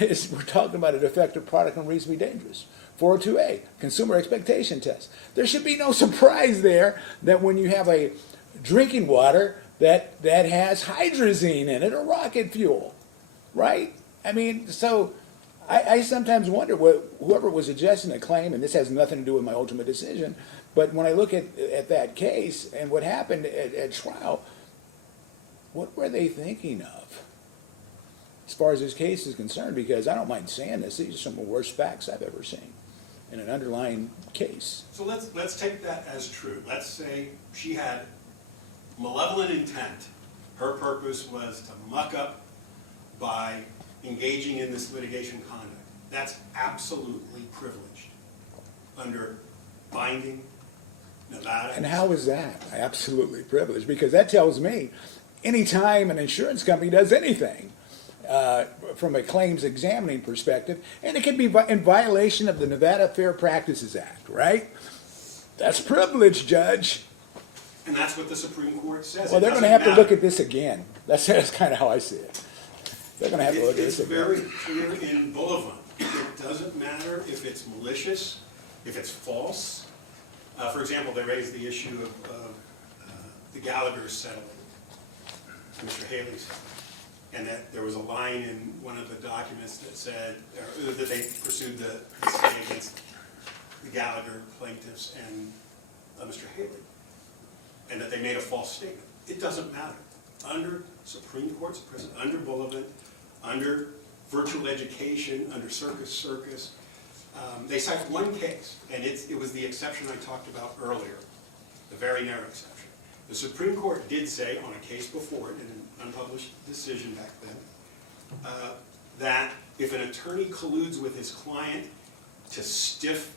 we're talking about a defective product and reasonably dangerous. 402A, consumer expectation test. There should be no surprise there that when you have a drinking water that has hydrazine in it or rocket fuel, right? I mean, so I sometimes wonder whoever was adjusting the claim, and this has nothing to do with my ultimate decision, but when I look at that case and what happened at trial, what were they thinking of as far as this case is concerned? Because I don't mind saying this, these are some of the worst facts I've ever seen in an underlying case. So let's take that as true. Let's say she had malevolent intent. Her purpose was to muck up by engaging in this litigation conduct. That's absolutely privileged under binding Nevada. And how is that absolutely privileged? Because that tells me anytime an insurance company does anything, from a claims examining perspective, and it can be in violation of the Nevada Fair Practices Act, right? That's privilege, Judge. And that's what the Supreme Court says. Well, It they're going to doesn't have to matter. look at this again. That's kind of how I see it. They're going to have to look at It's this again. very clear in Boulevard. It doesn't matter if it's malicious, if it's false. For example, they raised the issue of the Gallagher settlement, Mr. Haley's, and that there was a line in one of the documents that said, or that they pursued the stay against the Gallagher plaintiffs and Mr. Haley, and that they made a false statement. It doesn't matter. Under Supreme Court's precedent, under Boulevard, under virtual education, under Circus, they cite one case, and it was the exception I talked about earlier, the very narrow exception. The Supreme Court did say on a case before it, in an unpublished decision back then, that if an attorney colludes with his client to stiff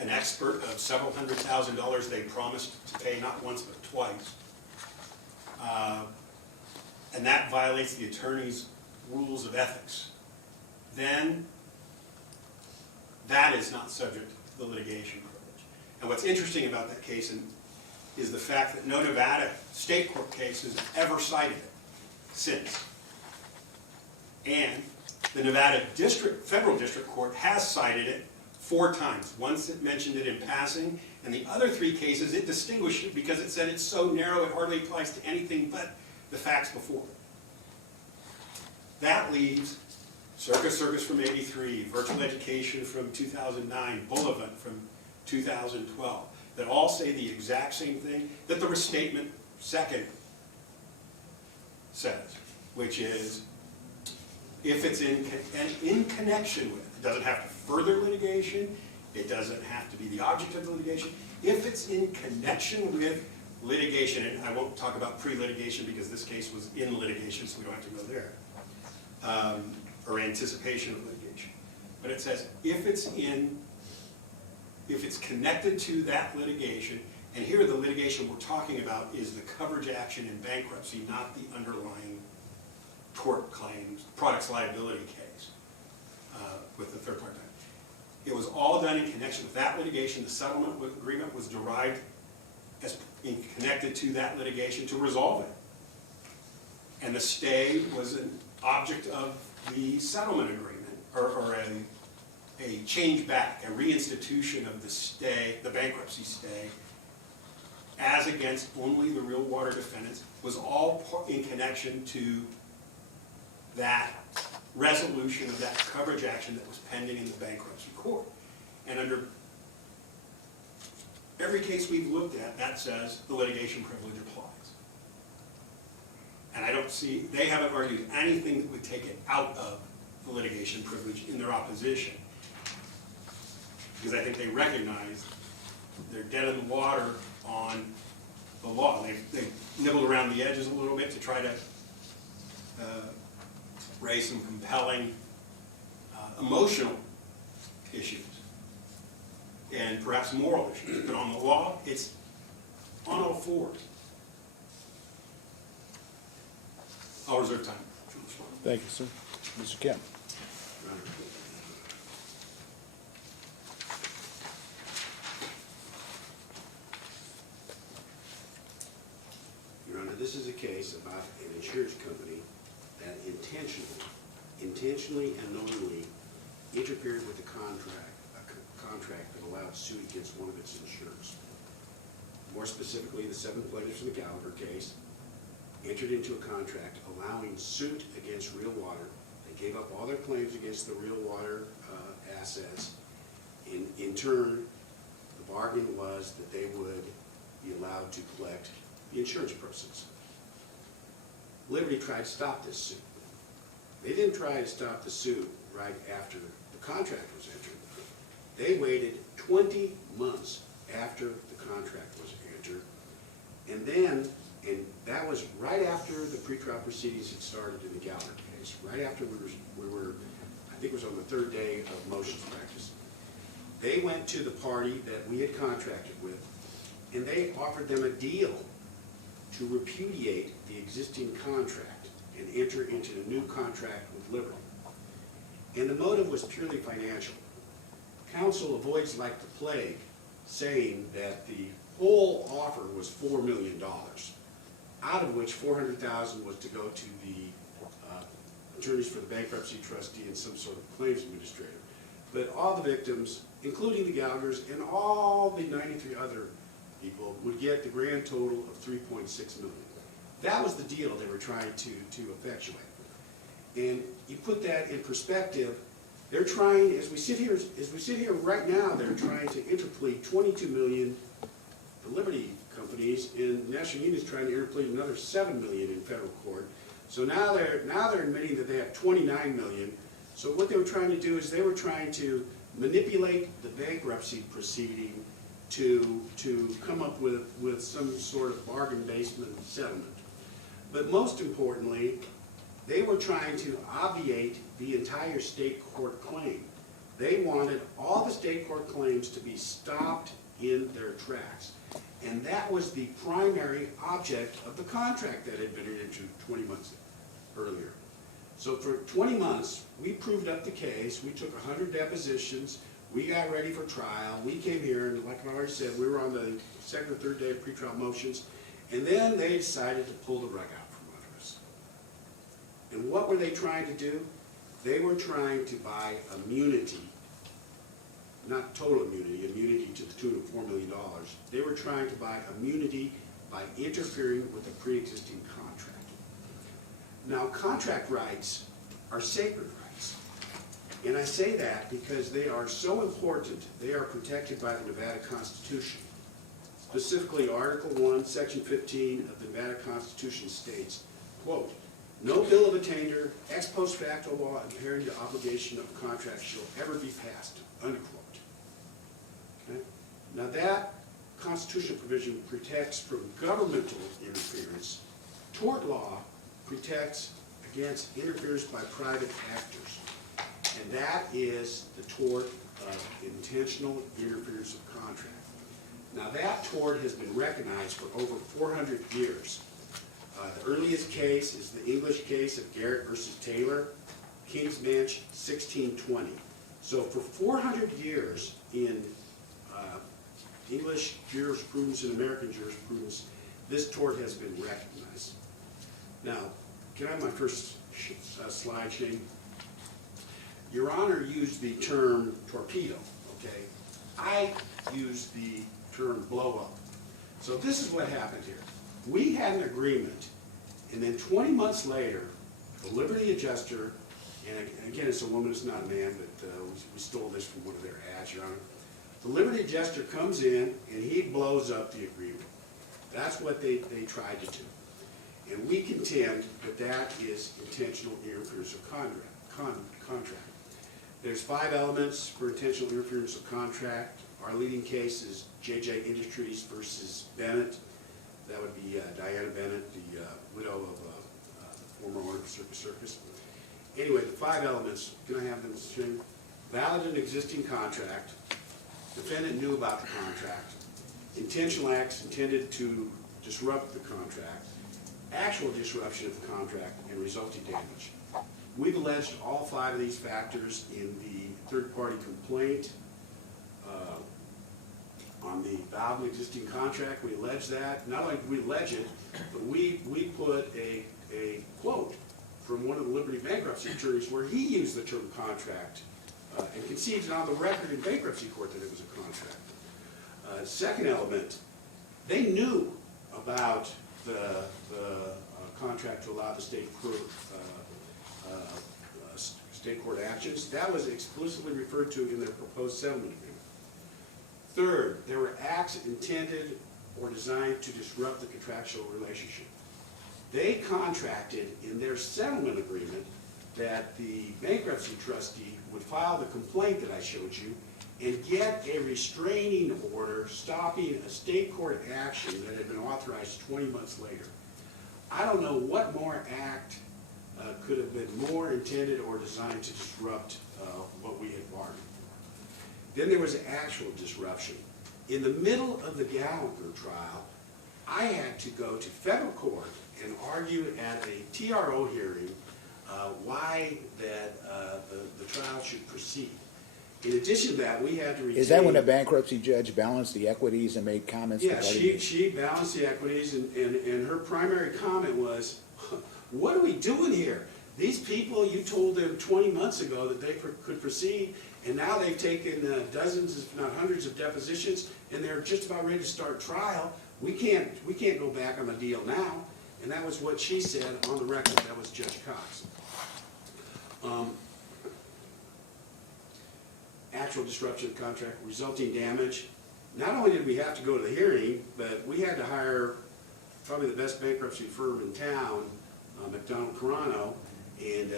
an expert of several $100,000 they promised to pay not once but twice, and that violates the attorney's rules of ethics, then that is not subject to the litigation privilege. And what's interesting about that case is the fact that no Nevada state court case has ever cited it since. And the Nevada federal district court has cited it 4 times. Once it mentioned it in passing, and the other 3 cases it distinguished it because it said it's so narrow it hardly applies to anything but the facts before it. That leaves Circus from '83, Virtual Education from 2009, Boulevard from 2012, that all say the exact same thing that the restatement second says, which is if it's in connection with, it doesn't have to further litigation, it doesn't have to be the object of the litigation, if it's in connection with litigation, and I won't talk about pre-litigation because this case was in litigation, so we don't have to go there, or anticipation of litigation. But it says if it's connected to that litigation, and here the litigation we're talking about is the coverage action in bankruptcy, not the underlying tort claims, products liability case with the third party. It was all done in connection with that litigation. The settlement agreement was derived as connected to that litigation to resolve it. And the stay was an object of the settlement agreement, or a change back, a reinstitution of the stay, the bankruptcy stay, as against only the real water defendants, was all in connection to that resolution of that coverage action that was pending in the bankruptcy court. And under every case we've looked at, that says the litigation privilege applies. And I don't see, they haven't argued anything that would take it out of the litigation privilege in their opposition. Because I think they recognize they're dead in the water on the law. They nibbled around the edges a little bit to try to raise some compelling emotional issues and perhaps moral issues. But on the law, it's on all fours. I'll reserve time for responding. Thank you, sir. Mr. Kemp. this is a case about an insurance company that intentionally and knowingly interfered with the contract, contract that allowed suit against one of its insurers. More specifically, the 7 plaintiffs in the Gallagher case entered into a contract allowing suit against Real Water. They gave up all their claims against the Real Water assets. In turn, the bargain was that they would be allowed to collect the insurance proceeds. Liberty tried to stop this suit. They didn't try to stop the suit right after the contract was entered. They waited 20 months after the contract was entered, and that was right after the pretrial proceedings had started in the Gallagher case, right after we were, I think it was on the 3rd day of motions practice. They went to the party that we had contracted with, and they offered them a deal to repudiate the existing contract and enter into a new contract with Liberty. And the motive was purely financial. Counsel avoids like the plague saying that the whole offer was $4 million, out of which $400,000 was to go to the attorneys for the bankruptcy trustee and some sort of claims administrator. But all the victims, including the Gallaghers and all the 93 other people, would get the grand total of $3.6 million. That was the deal they were trying to effectuate. And you put that in perspective, they're trying, as we sit here right now, they're trying to interplead $22 million for Liberty companies, and National Union is trying to interplead another $7 million in federal court. So now they're admitting that they have $29 million. So what they were trying to do is they were trying to manipulate the bankruptcy proceeding to come up with some sort of bargain basement settlement. But most importantly, they were trying to obviate the entire state court claim. They wanted all the state court claims to be stopped in their tracks. And that was the primary object of the contract that had been entered into 20 months earlier. So for 20 months, we proved up the case. We took 100 depositions. We got ready for trial. We came here, and like I already said, we were on the 2nd or 3rd day of pretrial motions. And then they decided to pull the rug out from under us. And what were they trying to do? They were trying to buy immunity, not total immunity, immunity to the tune of $4 million. They were trying to buy immunity by interfering with a pre-existing contract. Now, contract rights are sacred rights. And I say that because they are so important. They are protected by the Nevada Constitution. Specifically, Article 1, Section 15 of the Nevada Constitution states, quote, "No bill of attainder, ex post facto law impairing the obligation of contract shall ever be passed," unquote. Okay? Now that constitutional provision protects from governmental interference. Tort law protects against interference by private actors. And that is the tort of intentional interference of contract. Now that tort has been recognized for over 400 years. The earliest case is the English case of Garrett versus Taylor, King's Bench, 1620. So for 400 years in English jurisprudence and American jurisprudence, this tort has been recognized. Now, can I have my first slide, Shane? Your Honor used the term torpedo, okay? I used the term blow up. So this is what happened here. We had an agreement, and then 20 months later, the Liberty Adjuster, and again, it's a woman, it's not a man, but we stole this from one of their ads, Your Honor. The Liberty Adjuster comes in, and he blows up the agreement. That's what they tried to do. And we contend that that is intentional interference of contract. There's 5 elements for intentional interference of contract. Our leading case is JJ Industries versus Bennett. That would be Diana Bennett, the widow of former owner of Circus Circus. Anyway, the 5 elements, can I have them, Mr. Chairman? Valid and existing contract. Defendant knew about the contract. Intentional acts intended to disrupt the contract. Actual disruption of the contract and resulting damage. We've alleged all 5 of these factors in the third-party complaint the valid and existing contract, we allege that. Not only do we allege it, but we put a quote from one of the Liberty bankruptcy attorneys where he used the term contract and conceded on the record in bankruptcy court that it was a contract. Second element, they knew about the contract to allow the state court actions. That was explicitly referred to in their proposed settlement agreement. Third, there were acts intended or designed to disrupt the contractual relationship. They contracted in their settlement agreement that the bankruptcy trustee would file the complaint that I showed you and get a restraining order stopping a state court action that had been authorized 20 months later. I don't know what more act could have been more intended or designed to disrupt what we had bargained. Then there was actual disruption. In the middle of the Gallagher trial, I had to go to federal court and argue at a TRO hearing why that the trial should proceed. In addition to that, we had to retain... Is that when a bankruptcy judge balanced the equities and made comments? Yeah, she balanced the equities, and her primary comment was, what are we doing here? These people, you told them 20 months ago that they could proceed, and now they've taken dozens, if not hundreds of depositions, and they're just about ready to start trial. We can't go back on the deal now. And that was what she said on the record. That was Judge Cox. Actual disruption of contract, resulting damage. Not only did we have to go to the hearing, but we had to hire probably the best bankruptcy firm in town, McDonald Carano, and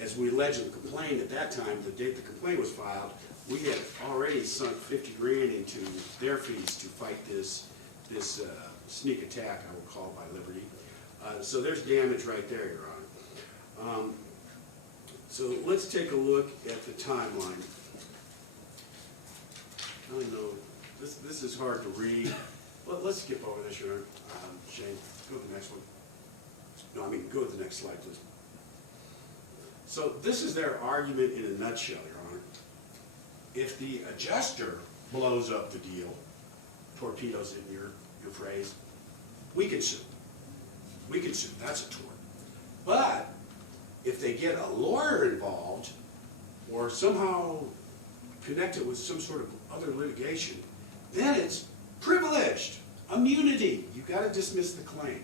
as we alleged in the complaint at that time, the date the complaint was filed, we had already sunk 50 grand into their fees to fight this sneak attack, I would call it, by Liberty. So there's damage right there, Your Honor. So let's take a look at the timeline. I don't know, this is hard to read. Let's skip over this, Your Honor. Shane, go to the next one. No, I mean, go to the next slide, please. So this is their argument in a nutshell, Your Honor. If the adjuster blows up the deal, torpedoes in your phrase, we can sue. We can sue, that's a tort. But if they get a lawyer involved or somehow connect it with some sort of other litigation, then it's privileged, immunity. You've got to dismiss the claim.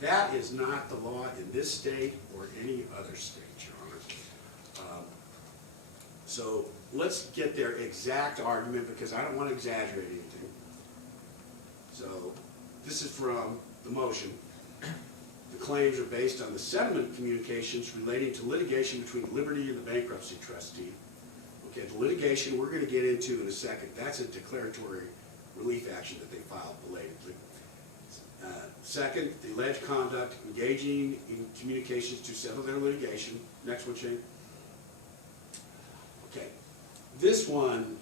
That is not the law in this state or any other state, Your Honor. So let's get their exact argument because I don't want to exaggerate anything. So this is from the motion. The claims are based on the settlement communications relating to litigation between Liberty and the bankruptcy trustee. Okay, the litigation we're going to get into in a second. That's a declaratory relief action that they filed belatedly. Second, the alleged conduct engaging in communications to settle their litigation. Next one, Shane. Okay, this one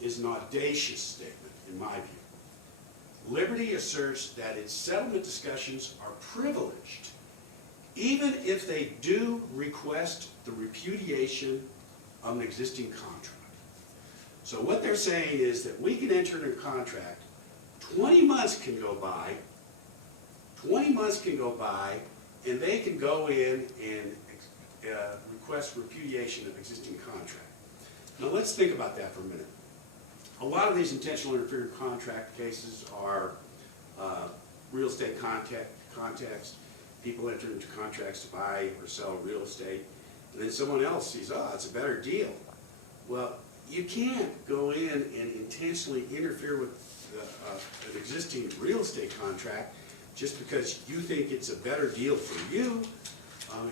is an audacious statement in my view. Liberty asserts that its settlement discussions are privileged, even if they do request the repudiation of an existing contract. So what they're saying is that we can enter into a contract, 20 months can go by, and they can go in and request repudiation of existing contract. Now let's think about that for a minute. A lot of these intentional interference contract cases are real estate context. People enter into contracts to buy or sell real estate, and then someone else sees, oh, it's a better deal. Well, you can't go in and intentionally interfere with an existing real estate contract just because you think it's a better deal for you,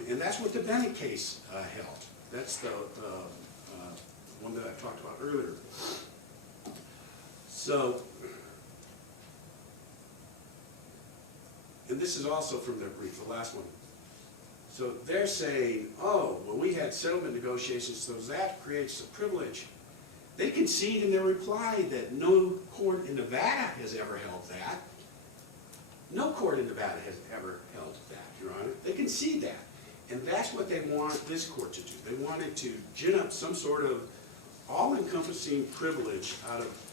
and that's what the Bennett case held. That's the one that I talked about earlier. So, and this is also from their brief, the last one. So they're saying, oh, well, we had settlement negotiations, so that creates a privilege. They concede in their reply that no court in Nevada has ever held that. No court in Nevada has ever held that, Your Honor. They concede that. And that's what they want this court to do. They wanted to gin up some sort of all-encompassing privilege out of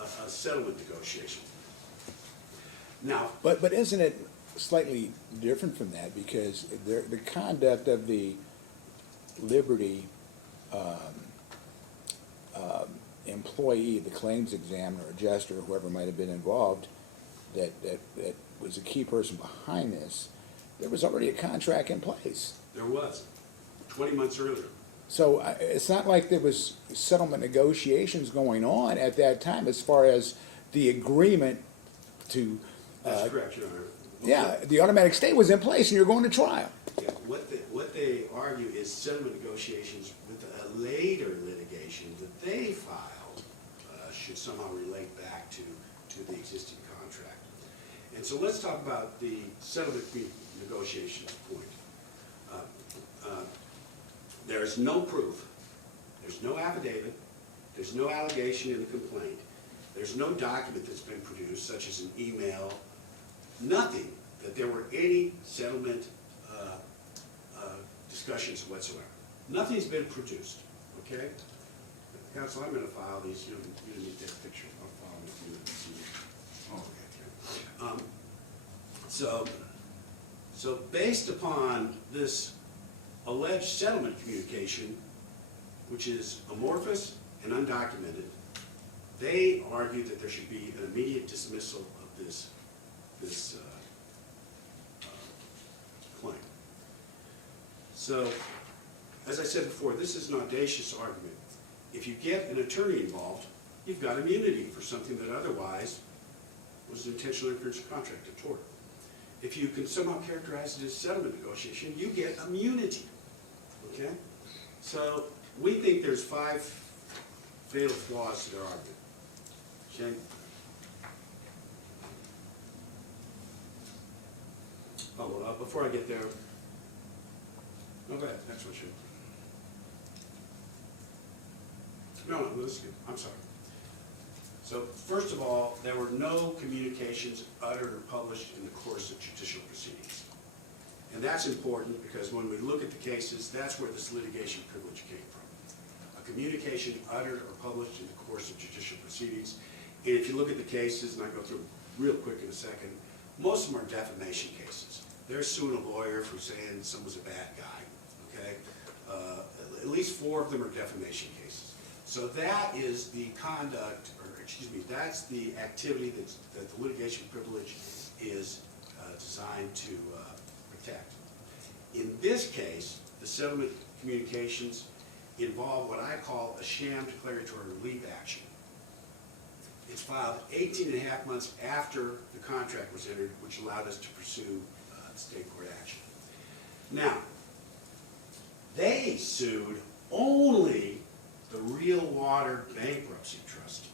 a settlement negotiation. Now, But isn't it slightly different from that, because the conduct of the Liberty employee, the claims examiner, adjuster, whoever might have been involved, that was a key person behind this, there was already a contract in place. there was, 20 months earlier. So it's not like there was settlement negotiations going on at that time as far as the agreement to, That's correct, Your Honor. yeah, the automatic stay was in place and you're going to trial. Yeah, what they argue is settlement negotiations with a later litigation that they filed should somehow relate back to the existing contract. And so let's talk about the settlement negotiations point. There is no proof, there's no affidavit, there's no allegation in the complaint, there's no document that's been produced, such as an email, nothing, that there were any settlement discussions whatsoever. Nothing's been produced, okay? Counsel, I'm gonna file these, you don't need that picture, I'll file them if you need to see it. So based upon this alleged settlement communication, which is amorphous and undocumented, they argue that there should be an immediate dismissal of this claim. So, as I said before, this is an audacious argument. If you get an attorney involved, you've got immunity for something that otherwise was an intentional infringement of contract, a tort. If you can somehow characterize it as settlement negotiation, you get immunity, okay? So, we think there's 5 fatal flaws to their argument. Shane? Oh, well, before I get there, no, go ahead, next one, Shane. No, this is good, I'm sorry. So, first of all, there were no communications uttered or published in the course of judicial proceedings. And that's important because when we look at the cases, that's where this litigation privilege came from. A communication uttered or published in the course of judicial proceedings. And if you look at the cases, and I go through real quick in a second, most of them are defamation cases. They're suing a lawyer for saying someone's a bad guy, okay? At least 4 of them are defamation cases. So that is the conduct, or excuse me, that's the activity that the litigation privilege is designed to protect. In this case, the settlement communications involve what I call a sham declaratory relief action. It's filed 18 and a half months after the contract was entered, which allowed us to pursue state court action. Now, they sued only the Real Water Bankruptcy Trust.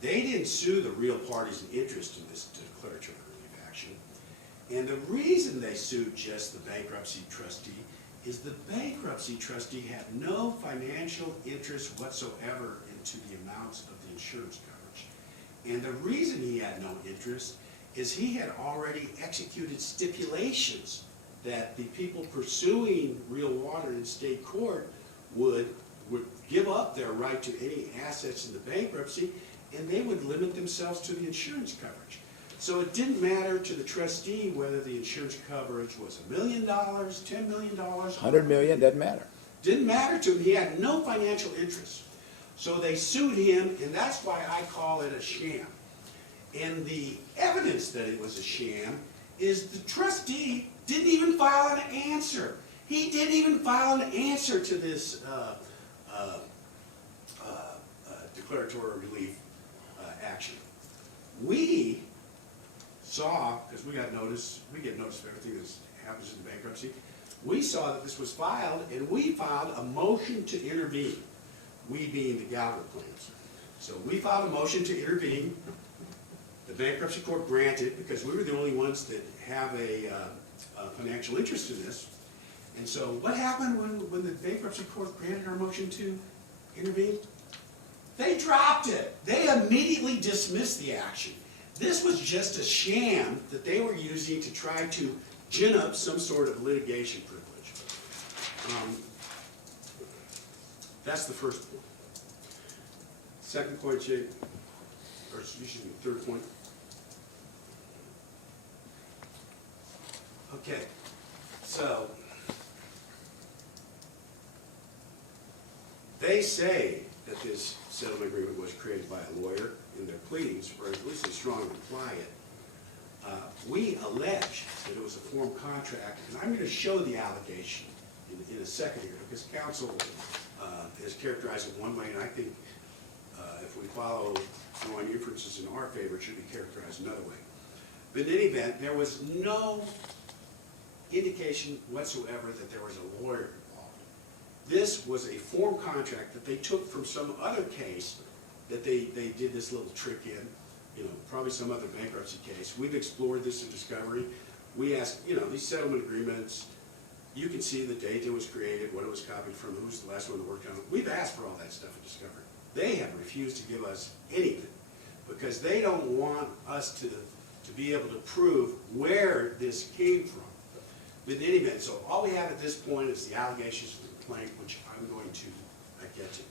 They didn't sue the real parties in interest in this declaratory relief action. And the reason they sued just the bankruptcy trustee is the bankruptcy trustee had no financial interest whatsoever into the amounts of the insurance coverage. And the reason he had no interest is he had already executed stipulations that the people pursuing Real Water in state court would give up their right to any assets in the bankruptcy, and they would limit themselves to the insurance coverage. So it didn't matter to the trustee whether the insurance coverage was $1 million, $10 million, $100 million, doesn't matter. Didn't matter to him. He had no financial interest. So they sued him, and that's why I call it a sham. And the evidence that it was a sham is the trustee didn't even file an answer. He didn't even file an answer to this declaratory relief action. We saw, because we get notice of everything that happens in the bankruptcy, we saw that this was filed, and we filed a motion to intervene, we being the Gallagher plaintiffs. So we filed a motion to intervene. The bankruptcy court granted, because we were the only ones that have a financial interest in this. And so what happened when the bankruptcy court granted our motion to intervene? They dropped it. They immediately dismissed the action. This was just a sham that they were using to try to gin up some sort of litigation privilege. That's the first point. Second point, Jake. or excuse me, third point. Okay, so they say that this settlement agreement was created by a lawyer in their pleadings, or at least they strongly imply it. We allege that it was a form contract, and I'm going to show the allegation in a second here, because counsel has characterized it one way, and I think if we follow drawing inferences in our favor, it should be characterized another way. But in any event, there was no indication whatsoever that there was a lawyer involved. This was a form contract that they took from some other case that they did this little trick in, probably some other bankruptcy case. We've explored this in discovery. We asked, these settlement agreements, you can see the date it was created, what it was copied from, who's the last one that worked on it. We've asked for all that stuff in discovery. They have refused to give us anything because they don't want us to be able to prove where this came from. But in any event, so all we have at this point is the allegations of the complaint, which I'm going to get to.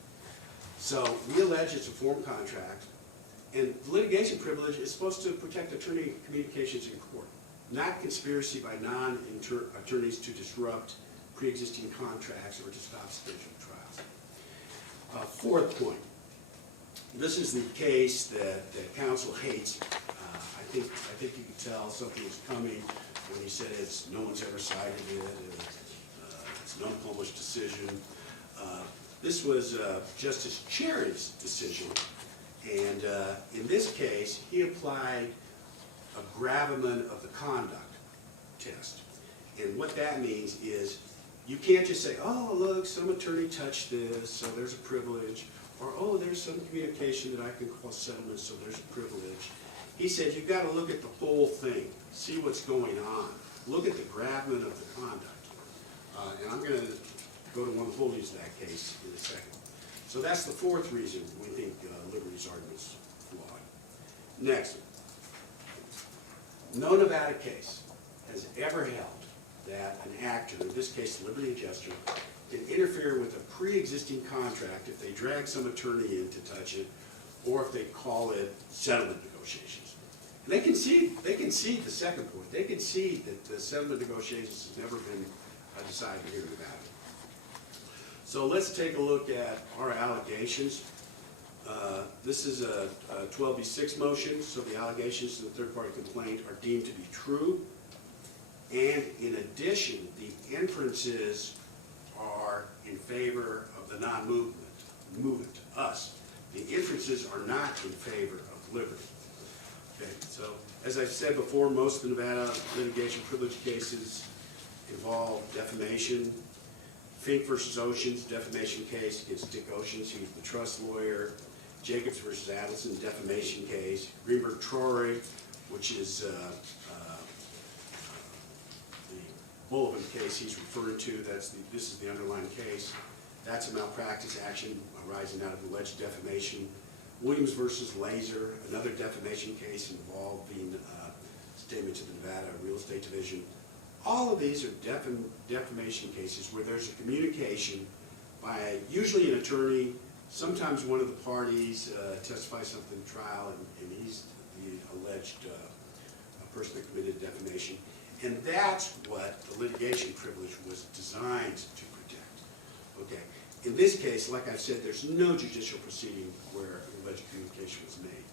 So we allege it's a form contract, and litigation privilege is supposed to protect attorney communications in court, not conspiracy by non-attorneys to disrupt pre-existing contracts or to stop scheduled trials. Fourth point. This is the case that counsel hates. I think you can tell something was coming when he said no one's ever cited it, it's an unpublished decision. This was Justice Cherry's decision, and in this case, he applied a gravamen of the conduct test. And what that means is you can't just say, oh, look, some attorney touched this, so there's a privilege, or oh, there's some communication that I can call settlement, so there's a privilege. He said you've got to look at the whole thing, see what's going on. Look at the gravamen of the conduct. And I'm going to go to one of the holdings of that case in a second. So that's the fourth reason we think Liberty's argument's flawed. Next, no Nevada case has ever held that an actor, in this case Liberty Adjuster, can interfere with a pre-existing contract if they drag some attorney in to touch it, or if they call it settlement negotiations. And they concede the second point. They concede that the settlement negotiations has never been decided here in Nevada. So let's take a look at our allegations. This is a 12B6 motion, so the allegations in the third-party complaint are deemed to be true. And in addition, the inferences are in favor of the non-movement, us. The inferences are not in favor of Liberty. Okay, so as I've said before, most of the Nevada litigation privilege cases involve defamation. Fink versus Oceans, defamation case against Dick Oceans, he was the trust lawyer. Jacobs versus Adelson, defamation case. Greenberg-Troy, which is the Bullivan case he's referring to, this is the underlying case. That's a malpractice action arising out of alleged defamation. Williams versus Laser, another defamation case involving statement to the Nevada Real Estate Division. All of these are defamation cases where there's a communication by usually an attorney, sometimes one of the parties testifies something in trial, and he's the alleged person that committed defamation. And that's what the litigation privilege was designed to protect. Okay. In this case, like I said, there's no judicial proceeding where alleged communication was made.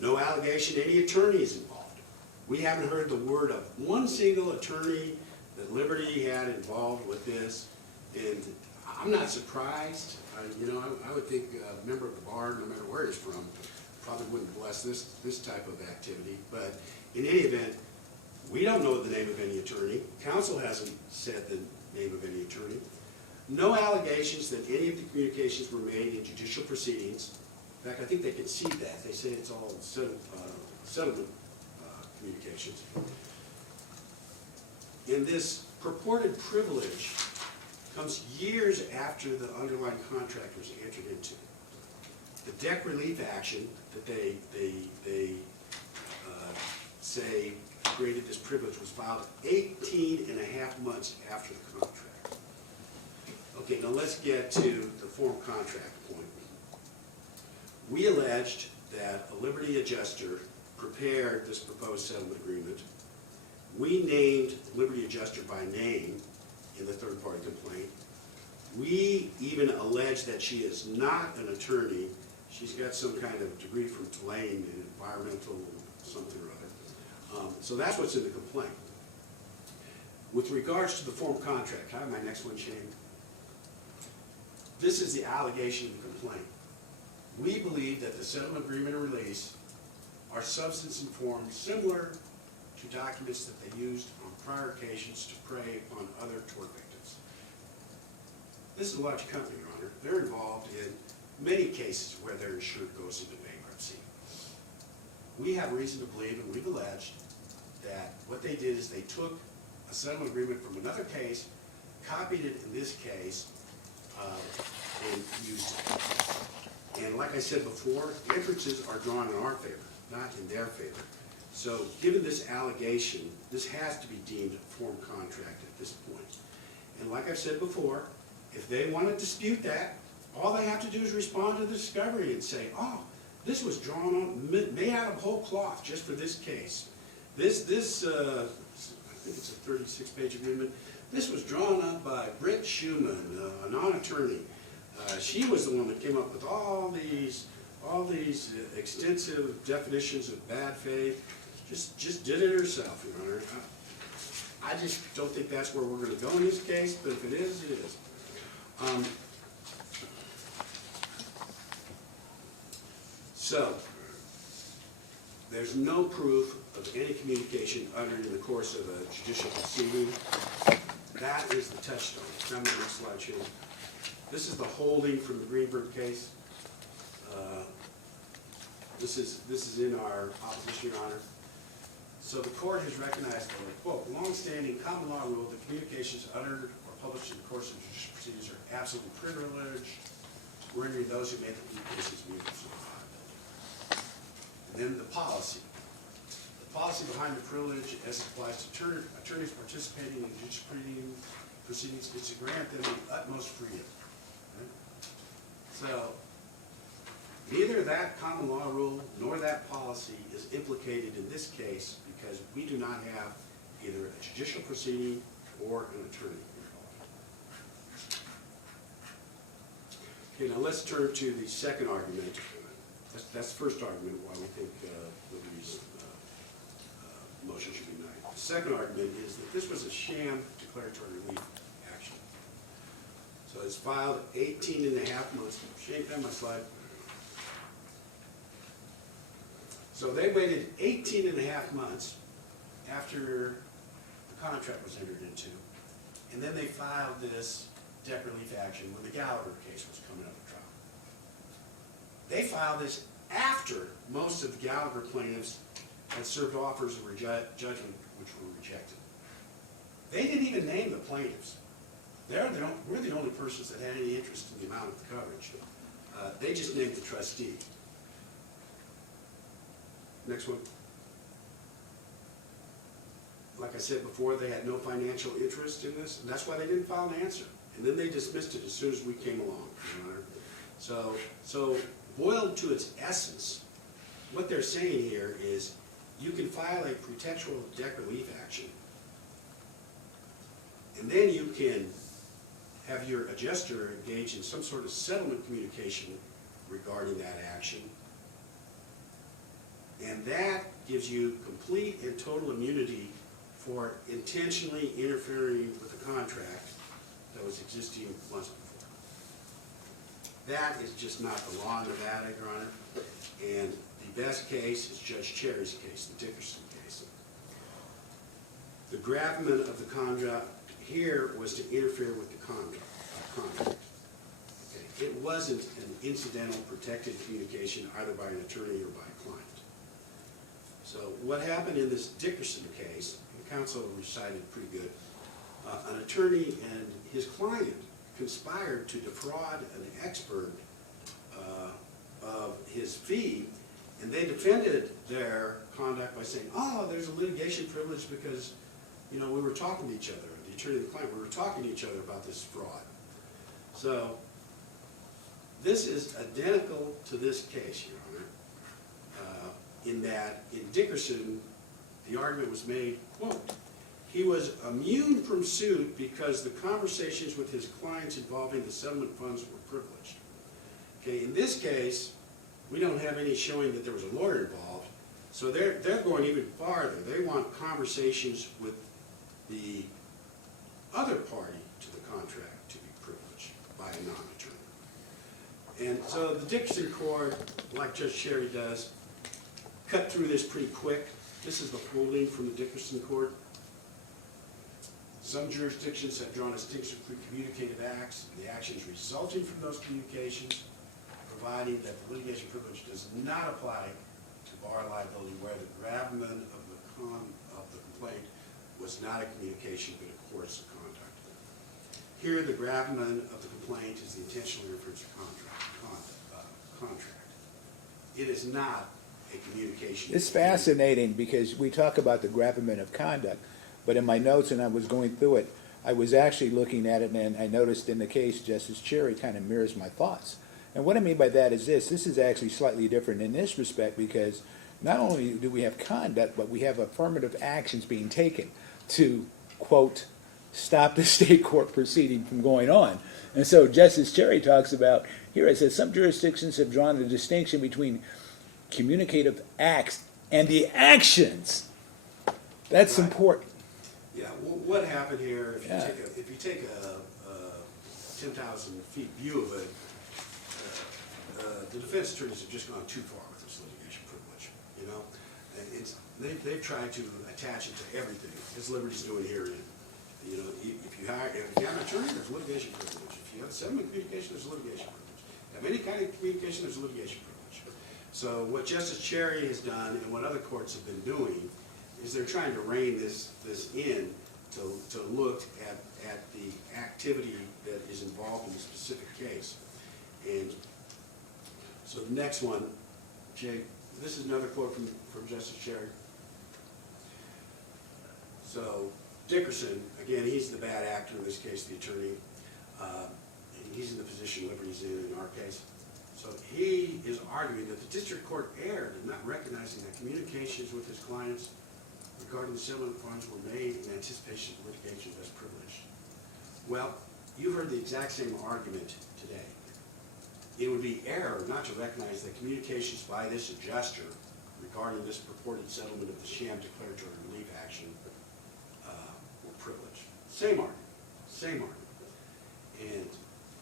No allegation any attorney is involved. We haven't heard the word of one single attorney that Liberty had involved with this, and I'm not surprised. I would think a member of the bar, no matter where he's from, probably wouldn't bless this type of activity. But in any event, we don't know the name of any attorney. Counsel hasn't said the name of any attorney. No allegations that any of the communications were made in judicial proceedings. In fact, I think they concede that. They say it's all settlement communications. And this purported privilege comes years after the underlying contract was entered into. The debt relief action that they say created this privilege was filed 18 and a half months after the contract. Okay, now let's get to the form contract point. We alleged that a Liberty adjuster prepared this proposed settlement agreement. We named Liberty adjuster by name in the third-party complaint. We even allege that she is not an attorney. She's got some kind of degree from Tulane in environmental something or other. So that's what's in the complaint. With regards to the form contract, can I have my next one, Shane? This is the allegation of the complaint. We believe that the settlement agreement and release are substance and form similar to documents that they used on prior occasions to prey upon other tort victims. This is a large company, Your Honor. They're involved in many cases where their insured goes into bankruptcy. We have reason to believe, and we've alleged, that what they did is they took a settlement agreement from another case, copied it in this case, and used it. And like I said before, inferences are drawn in our favor, not in their favor. So given this allegation, this has to be deemed a form contract at this point. And like I've said before, if they want to dispute that, all they have to do is respond to the discovery and say, oh, this was drawn on, made out of whole cloth just for this case. This I think it's a 36-page agreement. This was drawn up by Britt Schumann, a non-attorney. She was the one that came up with all these extensive definitions of bad faith. Just did it herself, Your Honor. I just don't think that's where we're going to go in this case, but if it is, it is. So, there's no proof of any communication uttered in the course of a judicial proceeding. That is the touchstone. Come to the next slide, Shane. This is the holding from the Greenberg case. This is in our opposition, Your Honor. So the court has recognized the, quote, long-standing common law rule that communications uttered or published in the course of judicial proceedings are absolutely privileged, rendering those who make the communications immune from liability. And then the policy. The policy behind the privilege as it applies to attorneys participating in judicial proceedings is to grant them the utmost freedom. Right? So neither that common law rule nor that policy is implicated in this case because we do not have either a judicial proceeding or an attorney involved. Okay, now let's turn to the second argument. That's the first argument why we think Liberty's motion should be denied. The second argument is that this was a sham declaratory relief action. So it's filed 18 and a half months. Shane, can I have my slide? So they waited 18 and a half months after the contract was entered into, and then they filed this debt relief action when the Gallagher case was coming up for trial. They filed this after most of the Gallagher plaintiffs had served offers of judgment which were rejected. They didn't even name the plaintiffs. We're the only persons that had any interest in the amount of the coverage. They just named the trustee. Next one. Like I said before, they had no financial interest in this, and that's why they didn't file an answer. And then they dismissed it as soon as we came along, Your Honor. So boiled to its essence, what they're saying here is you can file a pretextual debt relief action, and then you can have your adjuster engage in some sort of settlement communication regarding that action. And that gives you complete and total immunity for intentionally interfering with the contract that was existing months before. That is just not the law in Nevada, Your Honor. And the best case is Judge Cherry's case, the Dickerson case. The gravamen of the contract here was to interfere with the contract. Okay. It wasn't an incidental protected communication either by an attorney or by a client. So what happened in this Dickerson case, the counsel recited pretty good, an attorney and his client conspired to defraud an expert of his fee, and they defended their conduct by saying, oh, there's a litigation privilege because, you know, we were talking to each other, the attorney and the client, we were talking to each other about this fraud. So this is identical to this case, Your Honor. that in Dickerson, the argument was made, quote, he was immune from suit because the conversations with his clients involving the settlement funds were privileged. Okay, in this case, we don't have any showing that there was a lawyer involved, so they're going even farther. They want conversations with the other party to the contract to be privileged by a non-attorney. And so the Dickerson court, like Judge Sherry does, cut through this pretty quick. This is the holding from the Dickerson court. Some jurisdictions have drawn a distinction between communicative acts and the actions resulting from those communications, providing that the litigation privilege does not apply to bar liability where the gravamen of the complaint was not a communication but a course of conduct. Here, the gravamen of the complaint is the intentional reference to contract. It is not a communication. It's fascinating because we talk about the gravamen of conduct, but in my notes, and I was going through it, I was actually looking at it, and I noticed in the case, Justice Cherry kind of mirrors my thoughts. And what I mean by that is this is actually slightly different in this respect because not only do we have conduct, but we have affirmative actions being taken to, quote, stop the state court proceeding from going on. And so Justice Cherry talks about, here it says, some jurisdictions have drawn a distinction between communicative acts and the actions. That's Right. important. Yeah, what happened here, if you Yeah. take a 10,000 feet view of it, the defense attorneys have just gone too far with this litigation privilege, you know? And they've tried to attach it to everything, as Liberty's doing here. You know, if you have an attorney, there's litigation privilege. If you have settlement communication, there's litigation privilege. If you have any kind of communication, there's litigation privilege. So what Justice Cherry has done and what other courts have been doing is they're trying to rein this in to look at the activity that is involved in the specific case. And so the next one, Jay, this is another quote from Justice Cherry. So Dickerson, again, he's the bad actor in this case, the attorney. And he's in the position Liberty's in our case. So he is arguing that the district court erred in not recognizing that communications with his clients regarding the settlement funds were made in anticipation of litigation as privileged. Well, you heard the exact same argument today. It would be error not to recognize that communications by this adjuster regarding this purported settlement of the sham declaratory relief action were privileged. Same argument.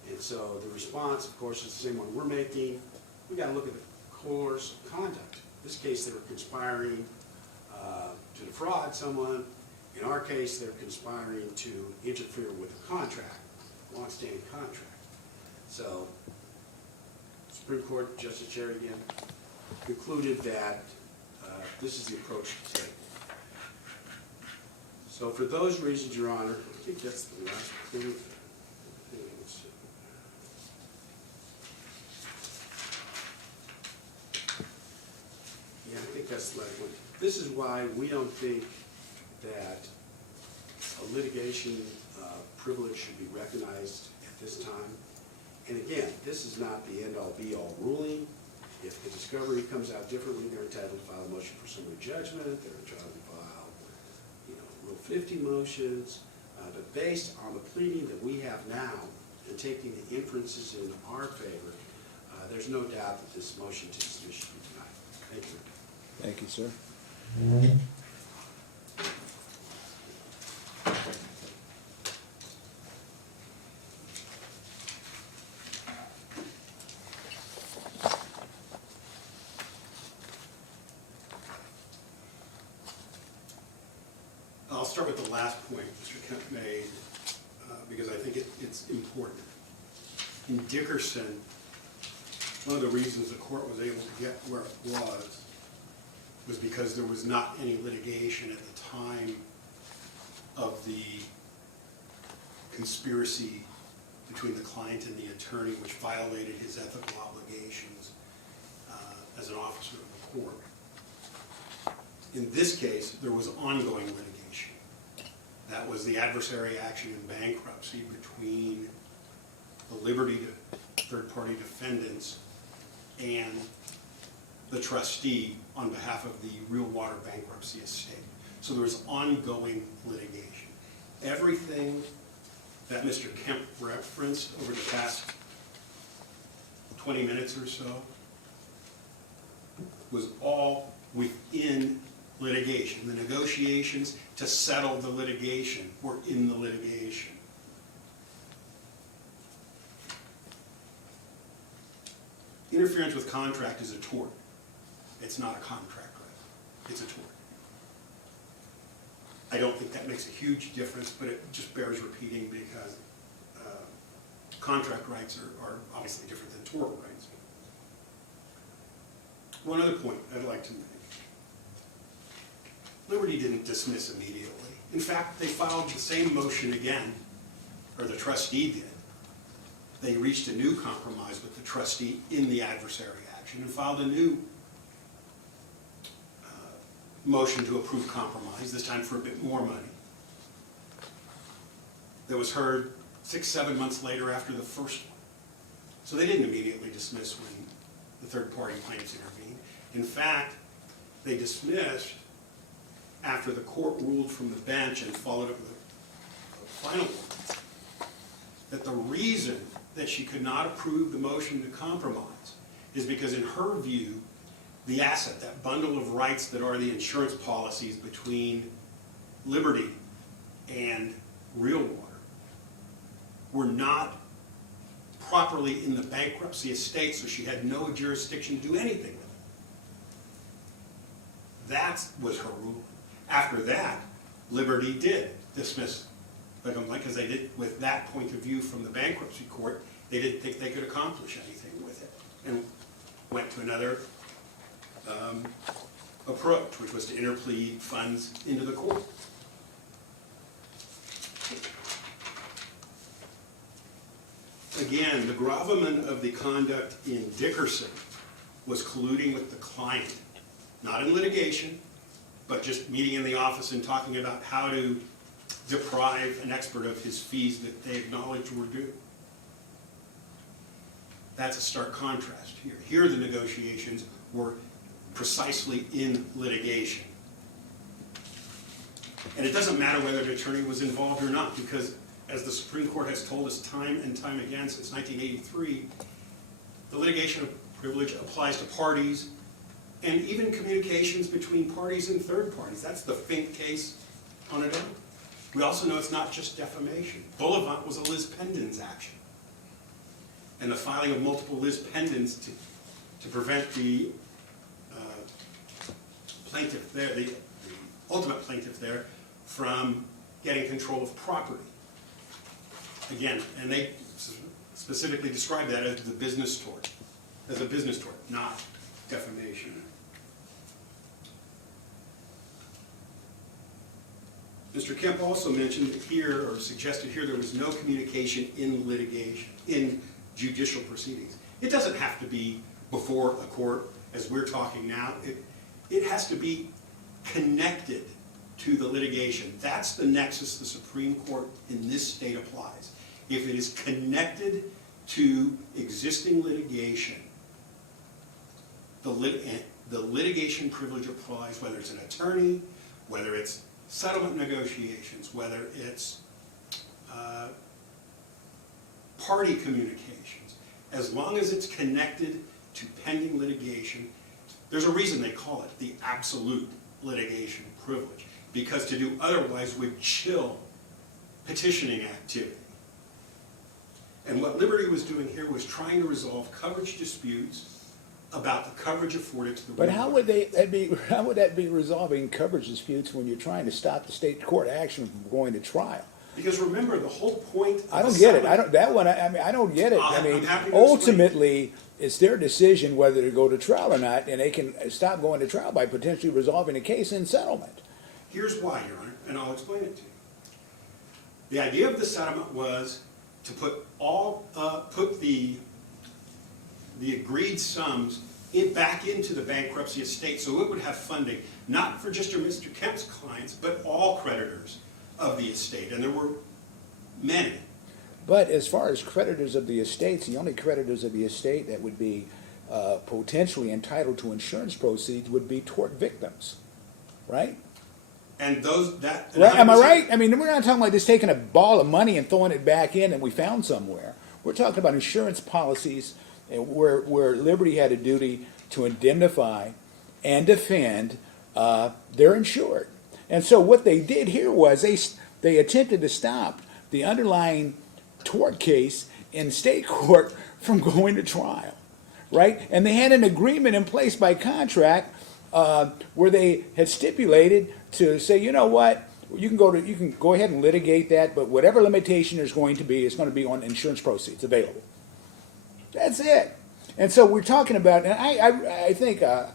And so the response, of course, is the same one we're making. We got to look at the course of conduct. In this case, they were conspiring to defraud someone. In our case, they're conspiring to interfere with a contract, a long-standing contract. So, Supreme Court, Justice Cherry again, concluded that this is the approach to take. So for those reasons, Your Honor, I think that's the last thing. Yeah, I think that's the last one. This is why we don't think that a litigation privilege should be recognized at this time. And again, this is not the end-all be-all ruling. If the discovery comes out differently, they're entitled to file a motion for summary judgment. They're entitled to file, Rule 50 motions. But based on the pleading that we have now and taking the inferences in our favor, there's no doubt that this motion to dismiss should be denied. Thank you. Thank you, sir. I'll start with the last point Mr. Kemp made, because I think it's important. In Dickerson, one of the reasons the court was able to get where it was because there was not any litigation at the time of the conspiracy between the client and the attorney, which violated his ethical obligations as an officer of the court. In this case, there was ongoing litigation. That was the adversary action in bankruptcy between the Liberty third-party defendants and the trustee on behalf of the Real Water bankruptcy estate. So there was ongoing litigation. Everything that Mr. Kemp referenced over the past 20 minutes or so was all within litigation. The negotiations to settle the litigation were in the litigation. Interference with contract is a tort. It's not a contract right. It's a tort. I don't think that makes a huge difference, but it just bears repeating because contract rights are obviously different than tort rights. One other point I'd like to make. Liberty didn't dismiss immediately. In fact, they filed the same motion again, or the trustee did. They reached a new compromise with the trustee in the adversary action and filed a new motion to approve compromise, this time for a bit more money. That was heard 6-7 months later after the first one. So they didn't immediately dismiss when the third-party plaintiffs intervened. In fact, they dismissed after the court ruled from the bench and followed up with a final one, that the reason that she could not approve the motion to compromise is because in her view, the asset, that bundle of rights that are the insurance policies between Liberty and Real Water, were not properly in the bankruptcy estate, so she had no jurisdiction to do anything with it. That was her ruling. After that, Liberty did dismiss the complaint because they did, with that point of view from the bankruptcy court, they didn't think they could accomplish anything with it and went to another approach, which was to interplead funds into the court. Again, the gravamen of the conduct in Dickerson was colluding with the client, not in litigation, but just meeting in the office and talking about how to deprive an expert of his fees that they acknowledged were due. That's a stark contrast here. Here the negotiations were precisely in litigation. And it doesn't matter whether the attorney was involved or not, because as the Supreme Court has told us time and time again since 1983, the litigation privilege applies to parties and even communications between parties and third parties. That's the Fink case on its own. We also know it's not just defamation. Boulevard was a Liz Pendens action. And the filing of multiple Liz Pendens to prevent the plaintiff there, the ultimate plaintiff there, from getting control of property. Again, and they specifically describe that as the business tort, as a business tort, not defamation. Mr. Kemp also mentioned here, or suggested here, there was no communication in litigation, in judicial proceedings. It doesn't have to be before a court, as we're talking now. It has to be connected to the litigation. That's the nexus the Supreme Court in this state applies. If it is connected to existing litigation, the litigation privilege applies, whether it's an attorney, whether it's settlement negotiations, whether it's party communications. As long as it's connected to pending litigation, there's a reason they call it the absolute litigation privilege, because to do otherwise would chill petitioning activity. And what Liberty was doing here was trying to resolve coverage disputes about the coverage afforded to the But how would that be resolving coverage disputes when you're trying to stop the state court action from going to trial? Because remember, the whole point of I don't the get it. settlement- I don't get it. I'm happy to explain. Ultimately, it's their decision whether to go to trial or not, and they can stop going to trial by potentially resolving a case in settlement. Here's why, Your Honor, and I'll explain it to you. The idea of the settlement was to put the agreed sums back into the bankruptcy estate so it would have funding, not for just Mr. Kemp's clients, but all creditors of the estate, and there were many. But as far as creditors of the estates, the only creditors of the estate that would be potentially entitled to insurance proceeds would be tort victims, right? And those, that. Right, am I 100%. right? I mean, we're not talking about just taking a ball of money and throwing it back in and we found somewhere. We're talking about insurance policies where Liberty had a duty to indemnify and defend their insured. And so what they did here was they attempted to stop the underlying tort case in state court from going to trial, right? And they had an agreement in place by contract where they had stipulated to say, you know what, you can go ahead and litigate that, but whatever limitation there's going to be, it's going to be on insurance proceeds available. That's it. And so we're talking about, and I think I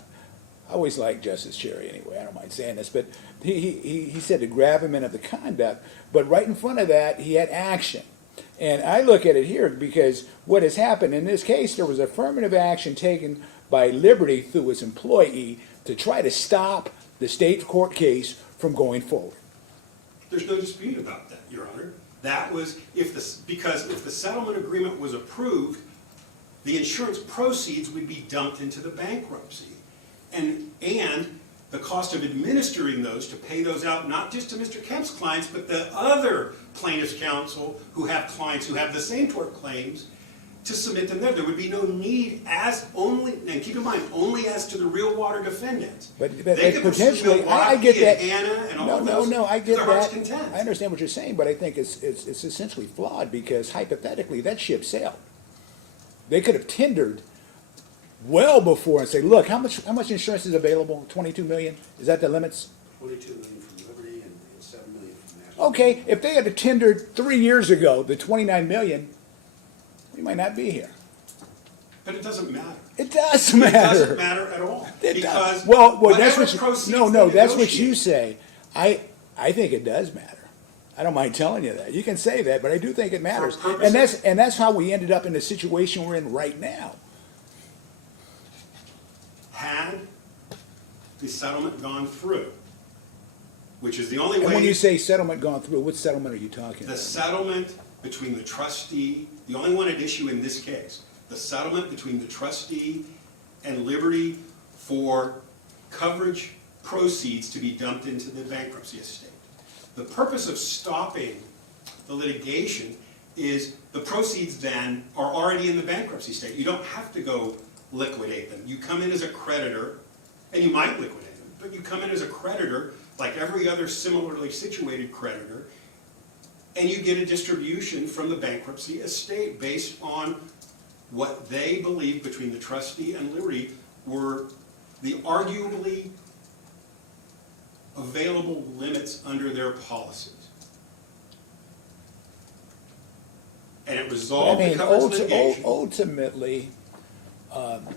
always like Justice Cherry anyway. I don't mind saying this, but he said to grab him in of the conduct, but right in front of that he had action. And I look at it here because what has happened in this case, there was affirmative action taken by Liberty through its employee to try to stop the state court case from going forward. There's no dispute about that, Your Honor. That was, because if the settlement agreement was approved, the insurance proceeds would be dumped into the bankruptcy. And the cost of administering those, to pay those out, not just to Mr. Kemp's clients, but the other plaintiffs' counsel who have clients who have the same tort claims, to submit them there. There would be no need and keep in mind, only as to the real water defendants. But They could pursue potentially, I Milwaukee get that. and Anna and all of those No, I to get their heart's that. content. I understand what you're saying, but I think it's essentially flawed because hypothetically that ship sailed. They could have tendered well before and say, look, how much insurance is available? 22 million? Is that the limits? 22 million from Liberty and 7 million from National. Okay, if they had tendered 3 years ago the 29 million, we might not be here. But it doesn't matter. It does It matter. doesn't matter at all. It Because does. Well, that's whatever what you, proceeds no, they that's what negotiate- you say. I think it does matter. I don't mind telling you that. You can say that, but I do think it matters. purposes- And that's how we ended up in the situation we're in right now. Had the settlement gone through, which is the only way. And when you say settlement gone through, what settlement are you talking The about? settlement between the trustee, the only one at issue in this case, the settlement between the trustee and Liberty for coverage proceeds to be dumped into the bankruptcy estate. The purpose of stopping the litigation is the proceeds then are already in the bankruptcy estate. You don't have to go liquidate them. You come in as a creditor, and you might liquidate them, but you come in as a creditor like every other similarly situated creditor, and you get a distribution from the bankruptcy estate based on what they believe between the trustee and Liberty were the arguably available limits under their policies. And it I resolved the mean, coverage litigation. ultimately,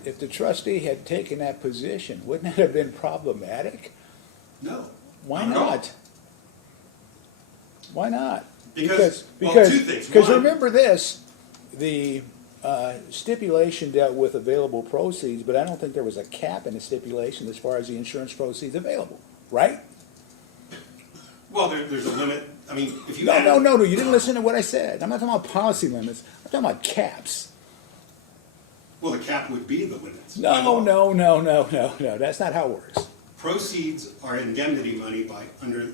if the trustee had taken that position, wouldn't it have been problematic? No. Why Not at all. not? Why not? Because, well, two things. Because One- remember this, the stipulation dealt with available proceeds, but I don't think there was a cap in the stipulation as far as the insurance proceeds available, right? Well, there's a limit. I mean, if you No, add- no, you didn't listen to what I said. I'm not talking about policy limits, I'm talking about caps. Well, the cap would be the limits. by No, law. that's not how it works. Proceeds are indemnity money under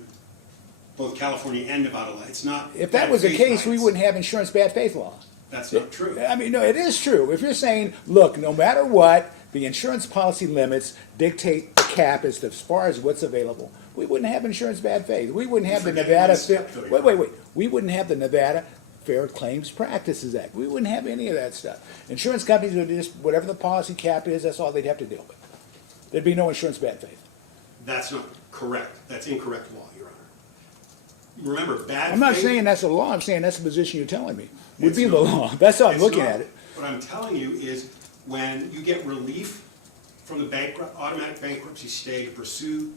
both California and Nevada law. It's not. If that was the bad faith case, we rights. wouldn't have insurance bad faith law. That's not true. I mean, no, it is true. If you're saying, look, no matter what, the insurance policy limits dictate the cap as far as what's available, we wouldn't have insurance bad faith. We wouldn't have the Forgetting Nevada, one step, though, wait. We wouldn't have the Nevada Fair Claims Practices Act. We wouldn't have any of that stuff. Insurance companies would just, whatever the policy cap is, that's all they'd have to deal with. There'd be no insurance bad faith. That's not correct. That's incorrect law, Your Honor. Remember, bad faith. I'm not saying that's the law, I'm saying that's the position you're telling me. Would It's be the not. law. That's how I'm It's looking not. at it. What I'm telling you is when you get relief from the automatic bankruptcy stay to pursue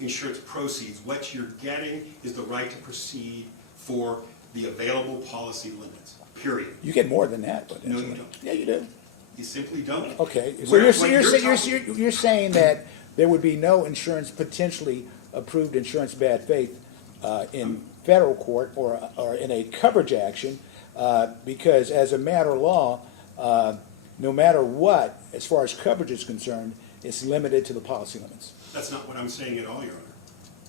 insurance proceeds, what you're getting is the right to proceed for the available policy limits, period. You get more than that, but. No, you don't. Yeah, you do. You simply don't. Okay, so Where- you're, what you're, you're you're, talking- you're saying that there would be no insurance, potentially approved insurance bad faith in federal court or in a coverage action, because as a matter of law, no matter what, as far as coverage is concerned, it's limited to the policy limits. That's not what I'm saying at all, Your Honor.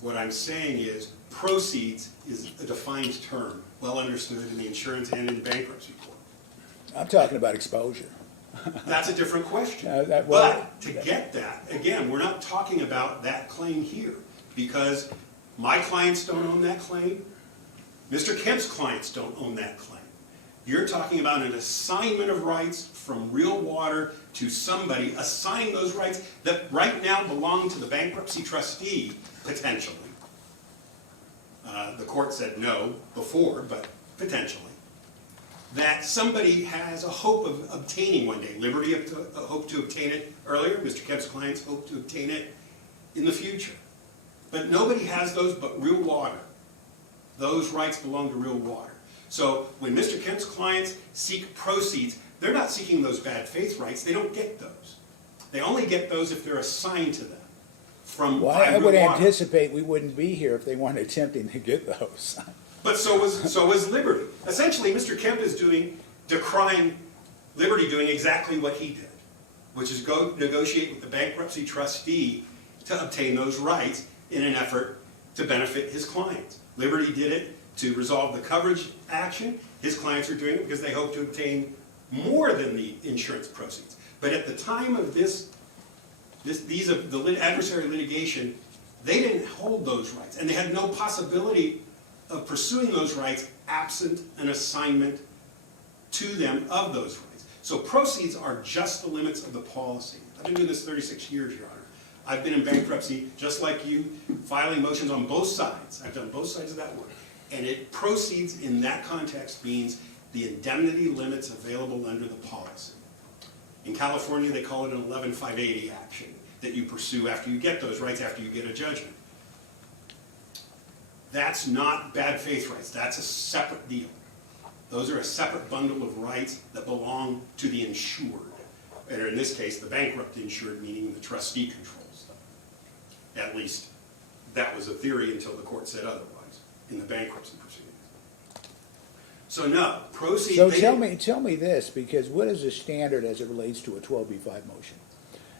What I'm saying is proceeds is a defined term, well understood in the insurance and in bankruptcy court. I'm talking about exposure. That's a different question. Well- But to get that, again, we're not talking about that claim here, because my clients don't own that claim, Mr. Kemp's clients don't own that claim. You're talking about an assignment of rights from real water to somebody, assigning those rights that right now belong to the bankruptcy trustee, potentially. The court said no before, but potentially. That somebody has a hope of obtaining one day. Liberty hoped to obtain it earlier. Mr. Kemp's clients hope to obtain it in the future. But nobody has those but real water. Those rights belong to real water. So when Mr. Kemp's clients seek proceeds, they're not seeking those bad faith rights. They don't get those. They only get those if they're assigned to them from Well, by I real would water. anticipate we wouldn't be here if they weren't attempting to get those. But so was Liberty. Essentially, Mr. Kemp is decrying Liberty doing exactly what he did, which is go negotiate with the bankruptcy trustee to obtain those rights in an effort to benefit his clients. Liberty did it to resolve the coverage action. His clients are doing it because they hope to obtain more than the insurance proceeds. But at the time of the adversary litigation, they didn't hold those rights, and they had no possibility of pursuing those rights absent an assignment to them of those rights. So proceeds are just the limits of the policy. I've been doing this 36 years, Your Honor. I've been in bankruptcy, just like you, filing motions on both sides. I've done both sides of that work. And it proceeds in that context means the indemnity limits available under the policy. In California, they call it an 11-580 action that you pursue after you get those rights, after you get a judgment. That's not bad faith rights. That's a separate deal. Those are a separate bundle of rights that belong to the insured. And in this case, the bankrupt insured, meaning the trustee controls them. At least, that was a theory until the court said otherwise in the bankruptcy proceedings. So no, proceeds... So tell me this, because what is the standard as it relates to a 12b5 motion?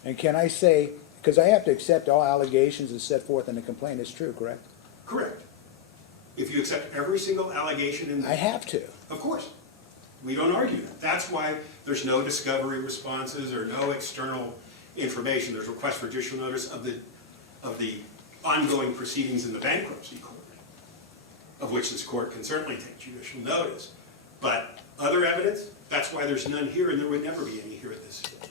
And can I say, because I have to accept all allegations as set forth in the complaint is true, correct? Correct. If you accept every single allegation in I have to. Of course. We don't argue that. That's why there's no discovery responses or no external information. There's requests for judicial notice of the ongoing proceedings in the bankruptcy court, of which this court can certainly take judicial notice. But other evidence, that's why there's none here, and there would never be any here at this stage.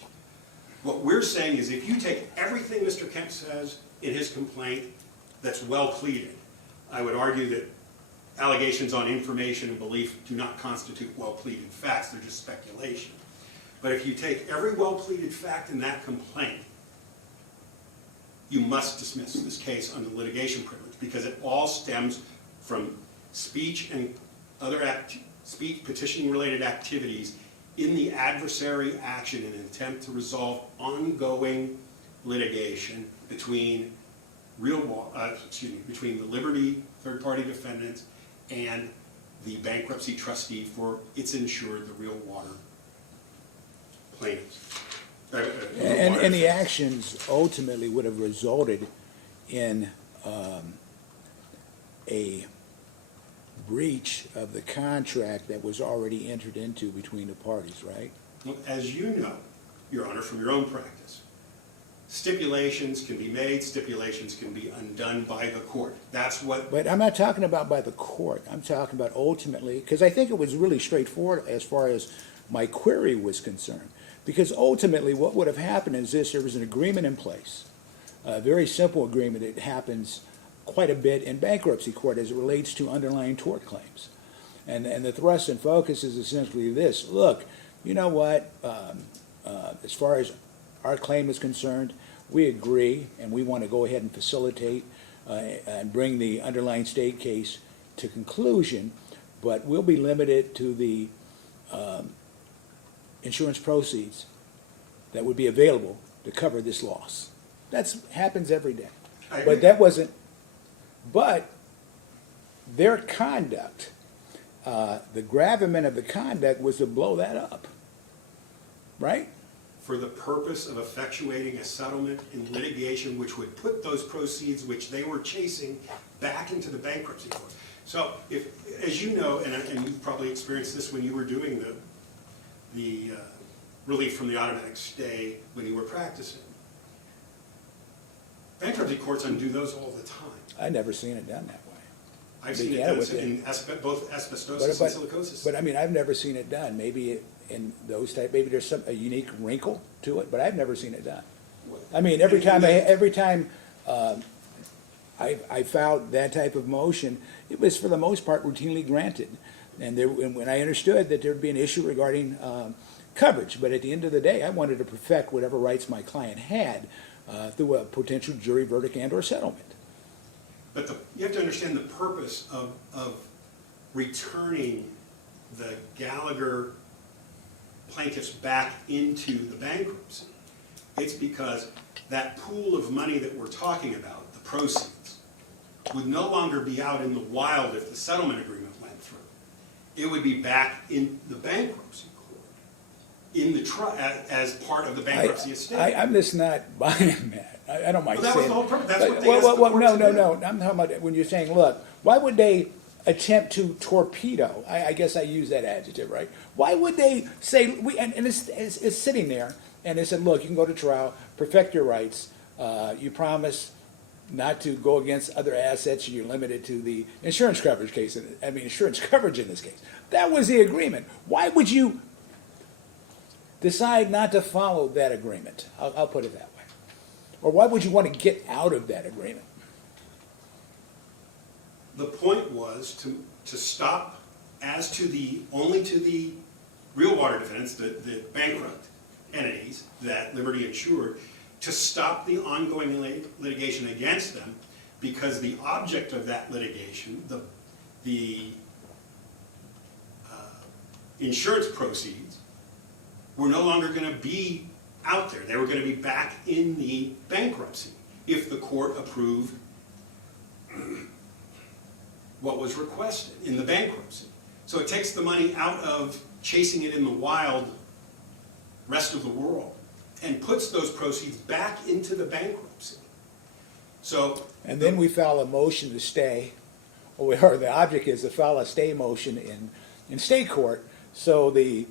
What we're saying is if you take everything Mr. Kemp says in his complaint that's well pleaded, I would argue that allegations on information and belief do not constitute well-pleaded facts, they're just speculation. But if you take every well-pleaded fact in that complaint, you must dismiss this case under litigation privilege, because it all stems from speech and other petitioning-related activities in the adversary action in an attempt to resolve ongoing litigation between between the Liberty third-party defendants and the bankruptcy trustee for its insured, the real water plaintiffs. And the actions ultimately would have resulted in a breach of the contract that was already entered into between the parties, right? Well, as you know, Your Honor, from your own practice, stipulations can be made, stipulations can be undone by the court. That's what... But I'm not talking about by the court. I'm talking about ultimately, because I think it was really straightforward as far as my query was concerned. Because ultimately what would have happened is this: there was an agreement in place, a very simple agreement. It happens quite a bit in bankruptcy court as it relates to underlying tort claims. And the thrust and focus is essentially this: look, you know what, as far as our claim is concerned, we agree and we want to go ahead and facilitate and bring the underlying state case to conclusion, but we'll be limited to the insurance proceeds that would be available to cover this loss. That happens every day. But that wasn't, but their conduct, the gravamen of the conduct was to blow that up. right? For the purpose of effectuating a settlement in litigation which would put those proceeds which they were chasing back into the bankruptcy court. So if, as you know, and you probably experienced this when you were doing the relief from the automatic stay when you were practicing, bankruptcy courts undo those all the time. I've never seen it done that way. I've seen it Yeah, done with in both asbestosis and silicosis. But I mean, I've never seen it done. Maybe in those type, maybe there's a unique wrinkle to it, but I've never seen it done. I mean, every time I filed that type of motion, it was for the most part routinely granted. And when I understood that there'd be an issue regarding coverage, but at the end of the day, I wanted to perfect whatever rights my client had through a potential jury verdict and or settlement. But you have to understand the purpose of returning the Gallagher plaintiffs back into the bankruptcy. It's because that pool of money that we're talking about, the proceeds, would no longer be out in the wild if the settlement agreement went through. It would be back in the bankruptcy court, in the as part of the bankruptcy estate. I'm just not buying that. I don't mind Well, that saying. was the whole purpose. That's what they Well, asked the court to do. no. I'm talking about when you're saying, look, why would they attempt to torpedo? I guess I use that adjective, right? Why would they say, and it's sitting there, and they said, look, you can go to trial, perfect your rights, you promise not to go against other assets, you're limited to the insurance coverage case, insurance coverage in this case. That was the agreement. Why would you decide not to follow that agreement? I'll put it that way. Or why would you want to get out of that agreement? The point was to stop only to the real water defendants, the bankrupt entities that Liberty insured, to stop the ongoing litigation against them, because the object of that litigation, the insurance proceeds, were no longer going to be out there. They were going to be back in the bankruptcy if the court approved what was requested in the bankruptcy. So it takes the money out of chasing it in the wild rest of the world and puts those proceeds back into the bankruptcy. So, And then we file a motion to stay, or the object is to file a stay motion in state court, so the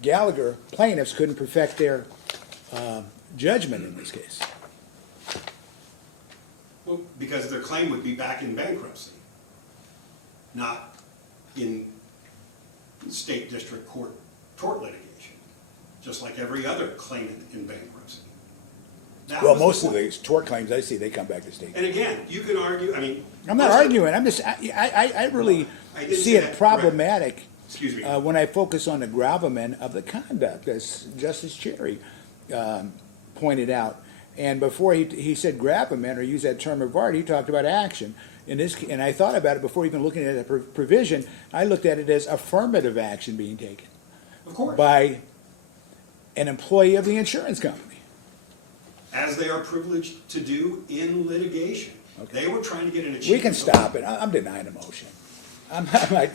Gallagher plaintiffs couldn't perfect their judgment in this case. well, because their claim would be back in bankruptcy, not in state district court tort litigation, just like every other claimant in bankruptcy. That Well, was the most of point. these tort claims I see, they come back to state. And again, you can argue, I'm not most of- arguing, I'm just, I really I didn't see say it that, problematic Excuse me. when I focus on the gravamen of the conduct, as Justice Cherry pointed out. And before he said gravamen, or used that term of art, he talked about action. And I thought about it before even looking at the provision. I looked at it as affirmative action being taken Of course. by an employee of the insurance company. As they are privileged to do in litigation. They were trying to get an achievement. We can stop it. I'm denying the motion. I Thank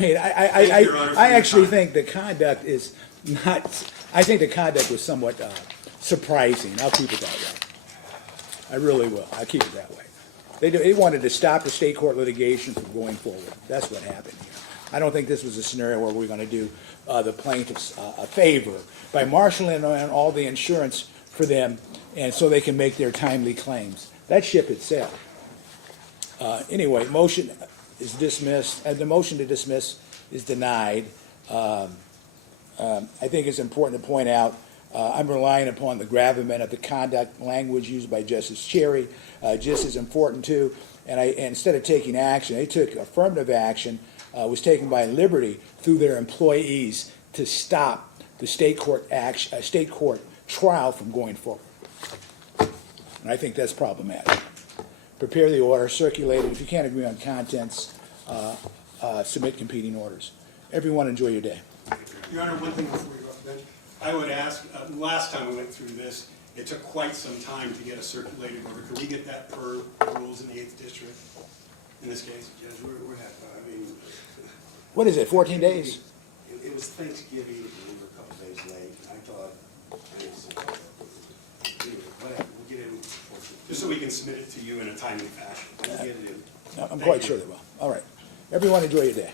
you, Your Honor, for I your actually time. think the conduct is not, I think the conduct was somewhat surprising. I'll keep it that way. I really will. I'll keep it that way. They wanted to stop the state court litigation from going forward. That's what happened here. I don't think this was a scenario where we're going to do the plaintiffs a favor by marshaling on all the insurance for them, and so they can make their timely claims. That ship had sailed. Anyway, motion is dismissed, the motion to dismiss is denied. I think it's important to point out, I'm relying upon the gravamen of the conduct language used by Justice Cherry, just as important too. And instead of taking action, they took affirmative action, was taken by Liberty through their employees to stop the state court trial from going forward. And I think that's problematic. Prepare the order, circulate it. If you can't agree on contents, submit competing orders. Everyone enjoy your day. Your Honor, one thing before we go off the bench. I would ask, last time we went through this, it took quite some time to get a circulated order. Could we get that per rules in the 8th District in this case? Judge, we're happy. What is it, 14 days? It was Thanksgiving, and we were a couple days late. I thought, anyway, whatever, we'll get in. Just so we can submit it to you in a timely fashion. We'll get it in. I'm quite sure they will. All right. Everyone enjoy your day.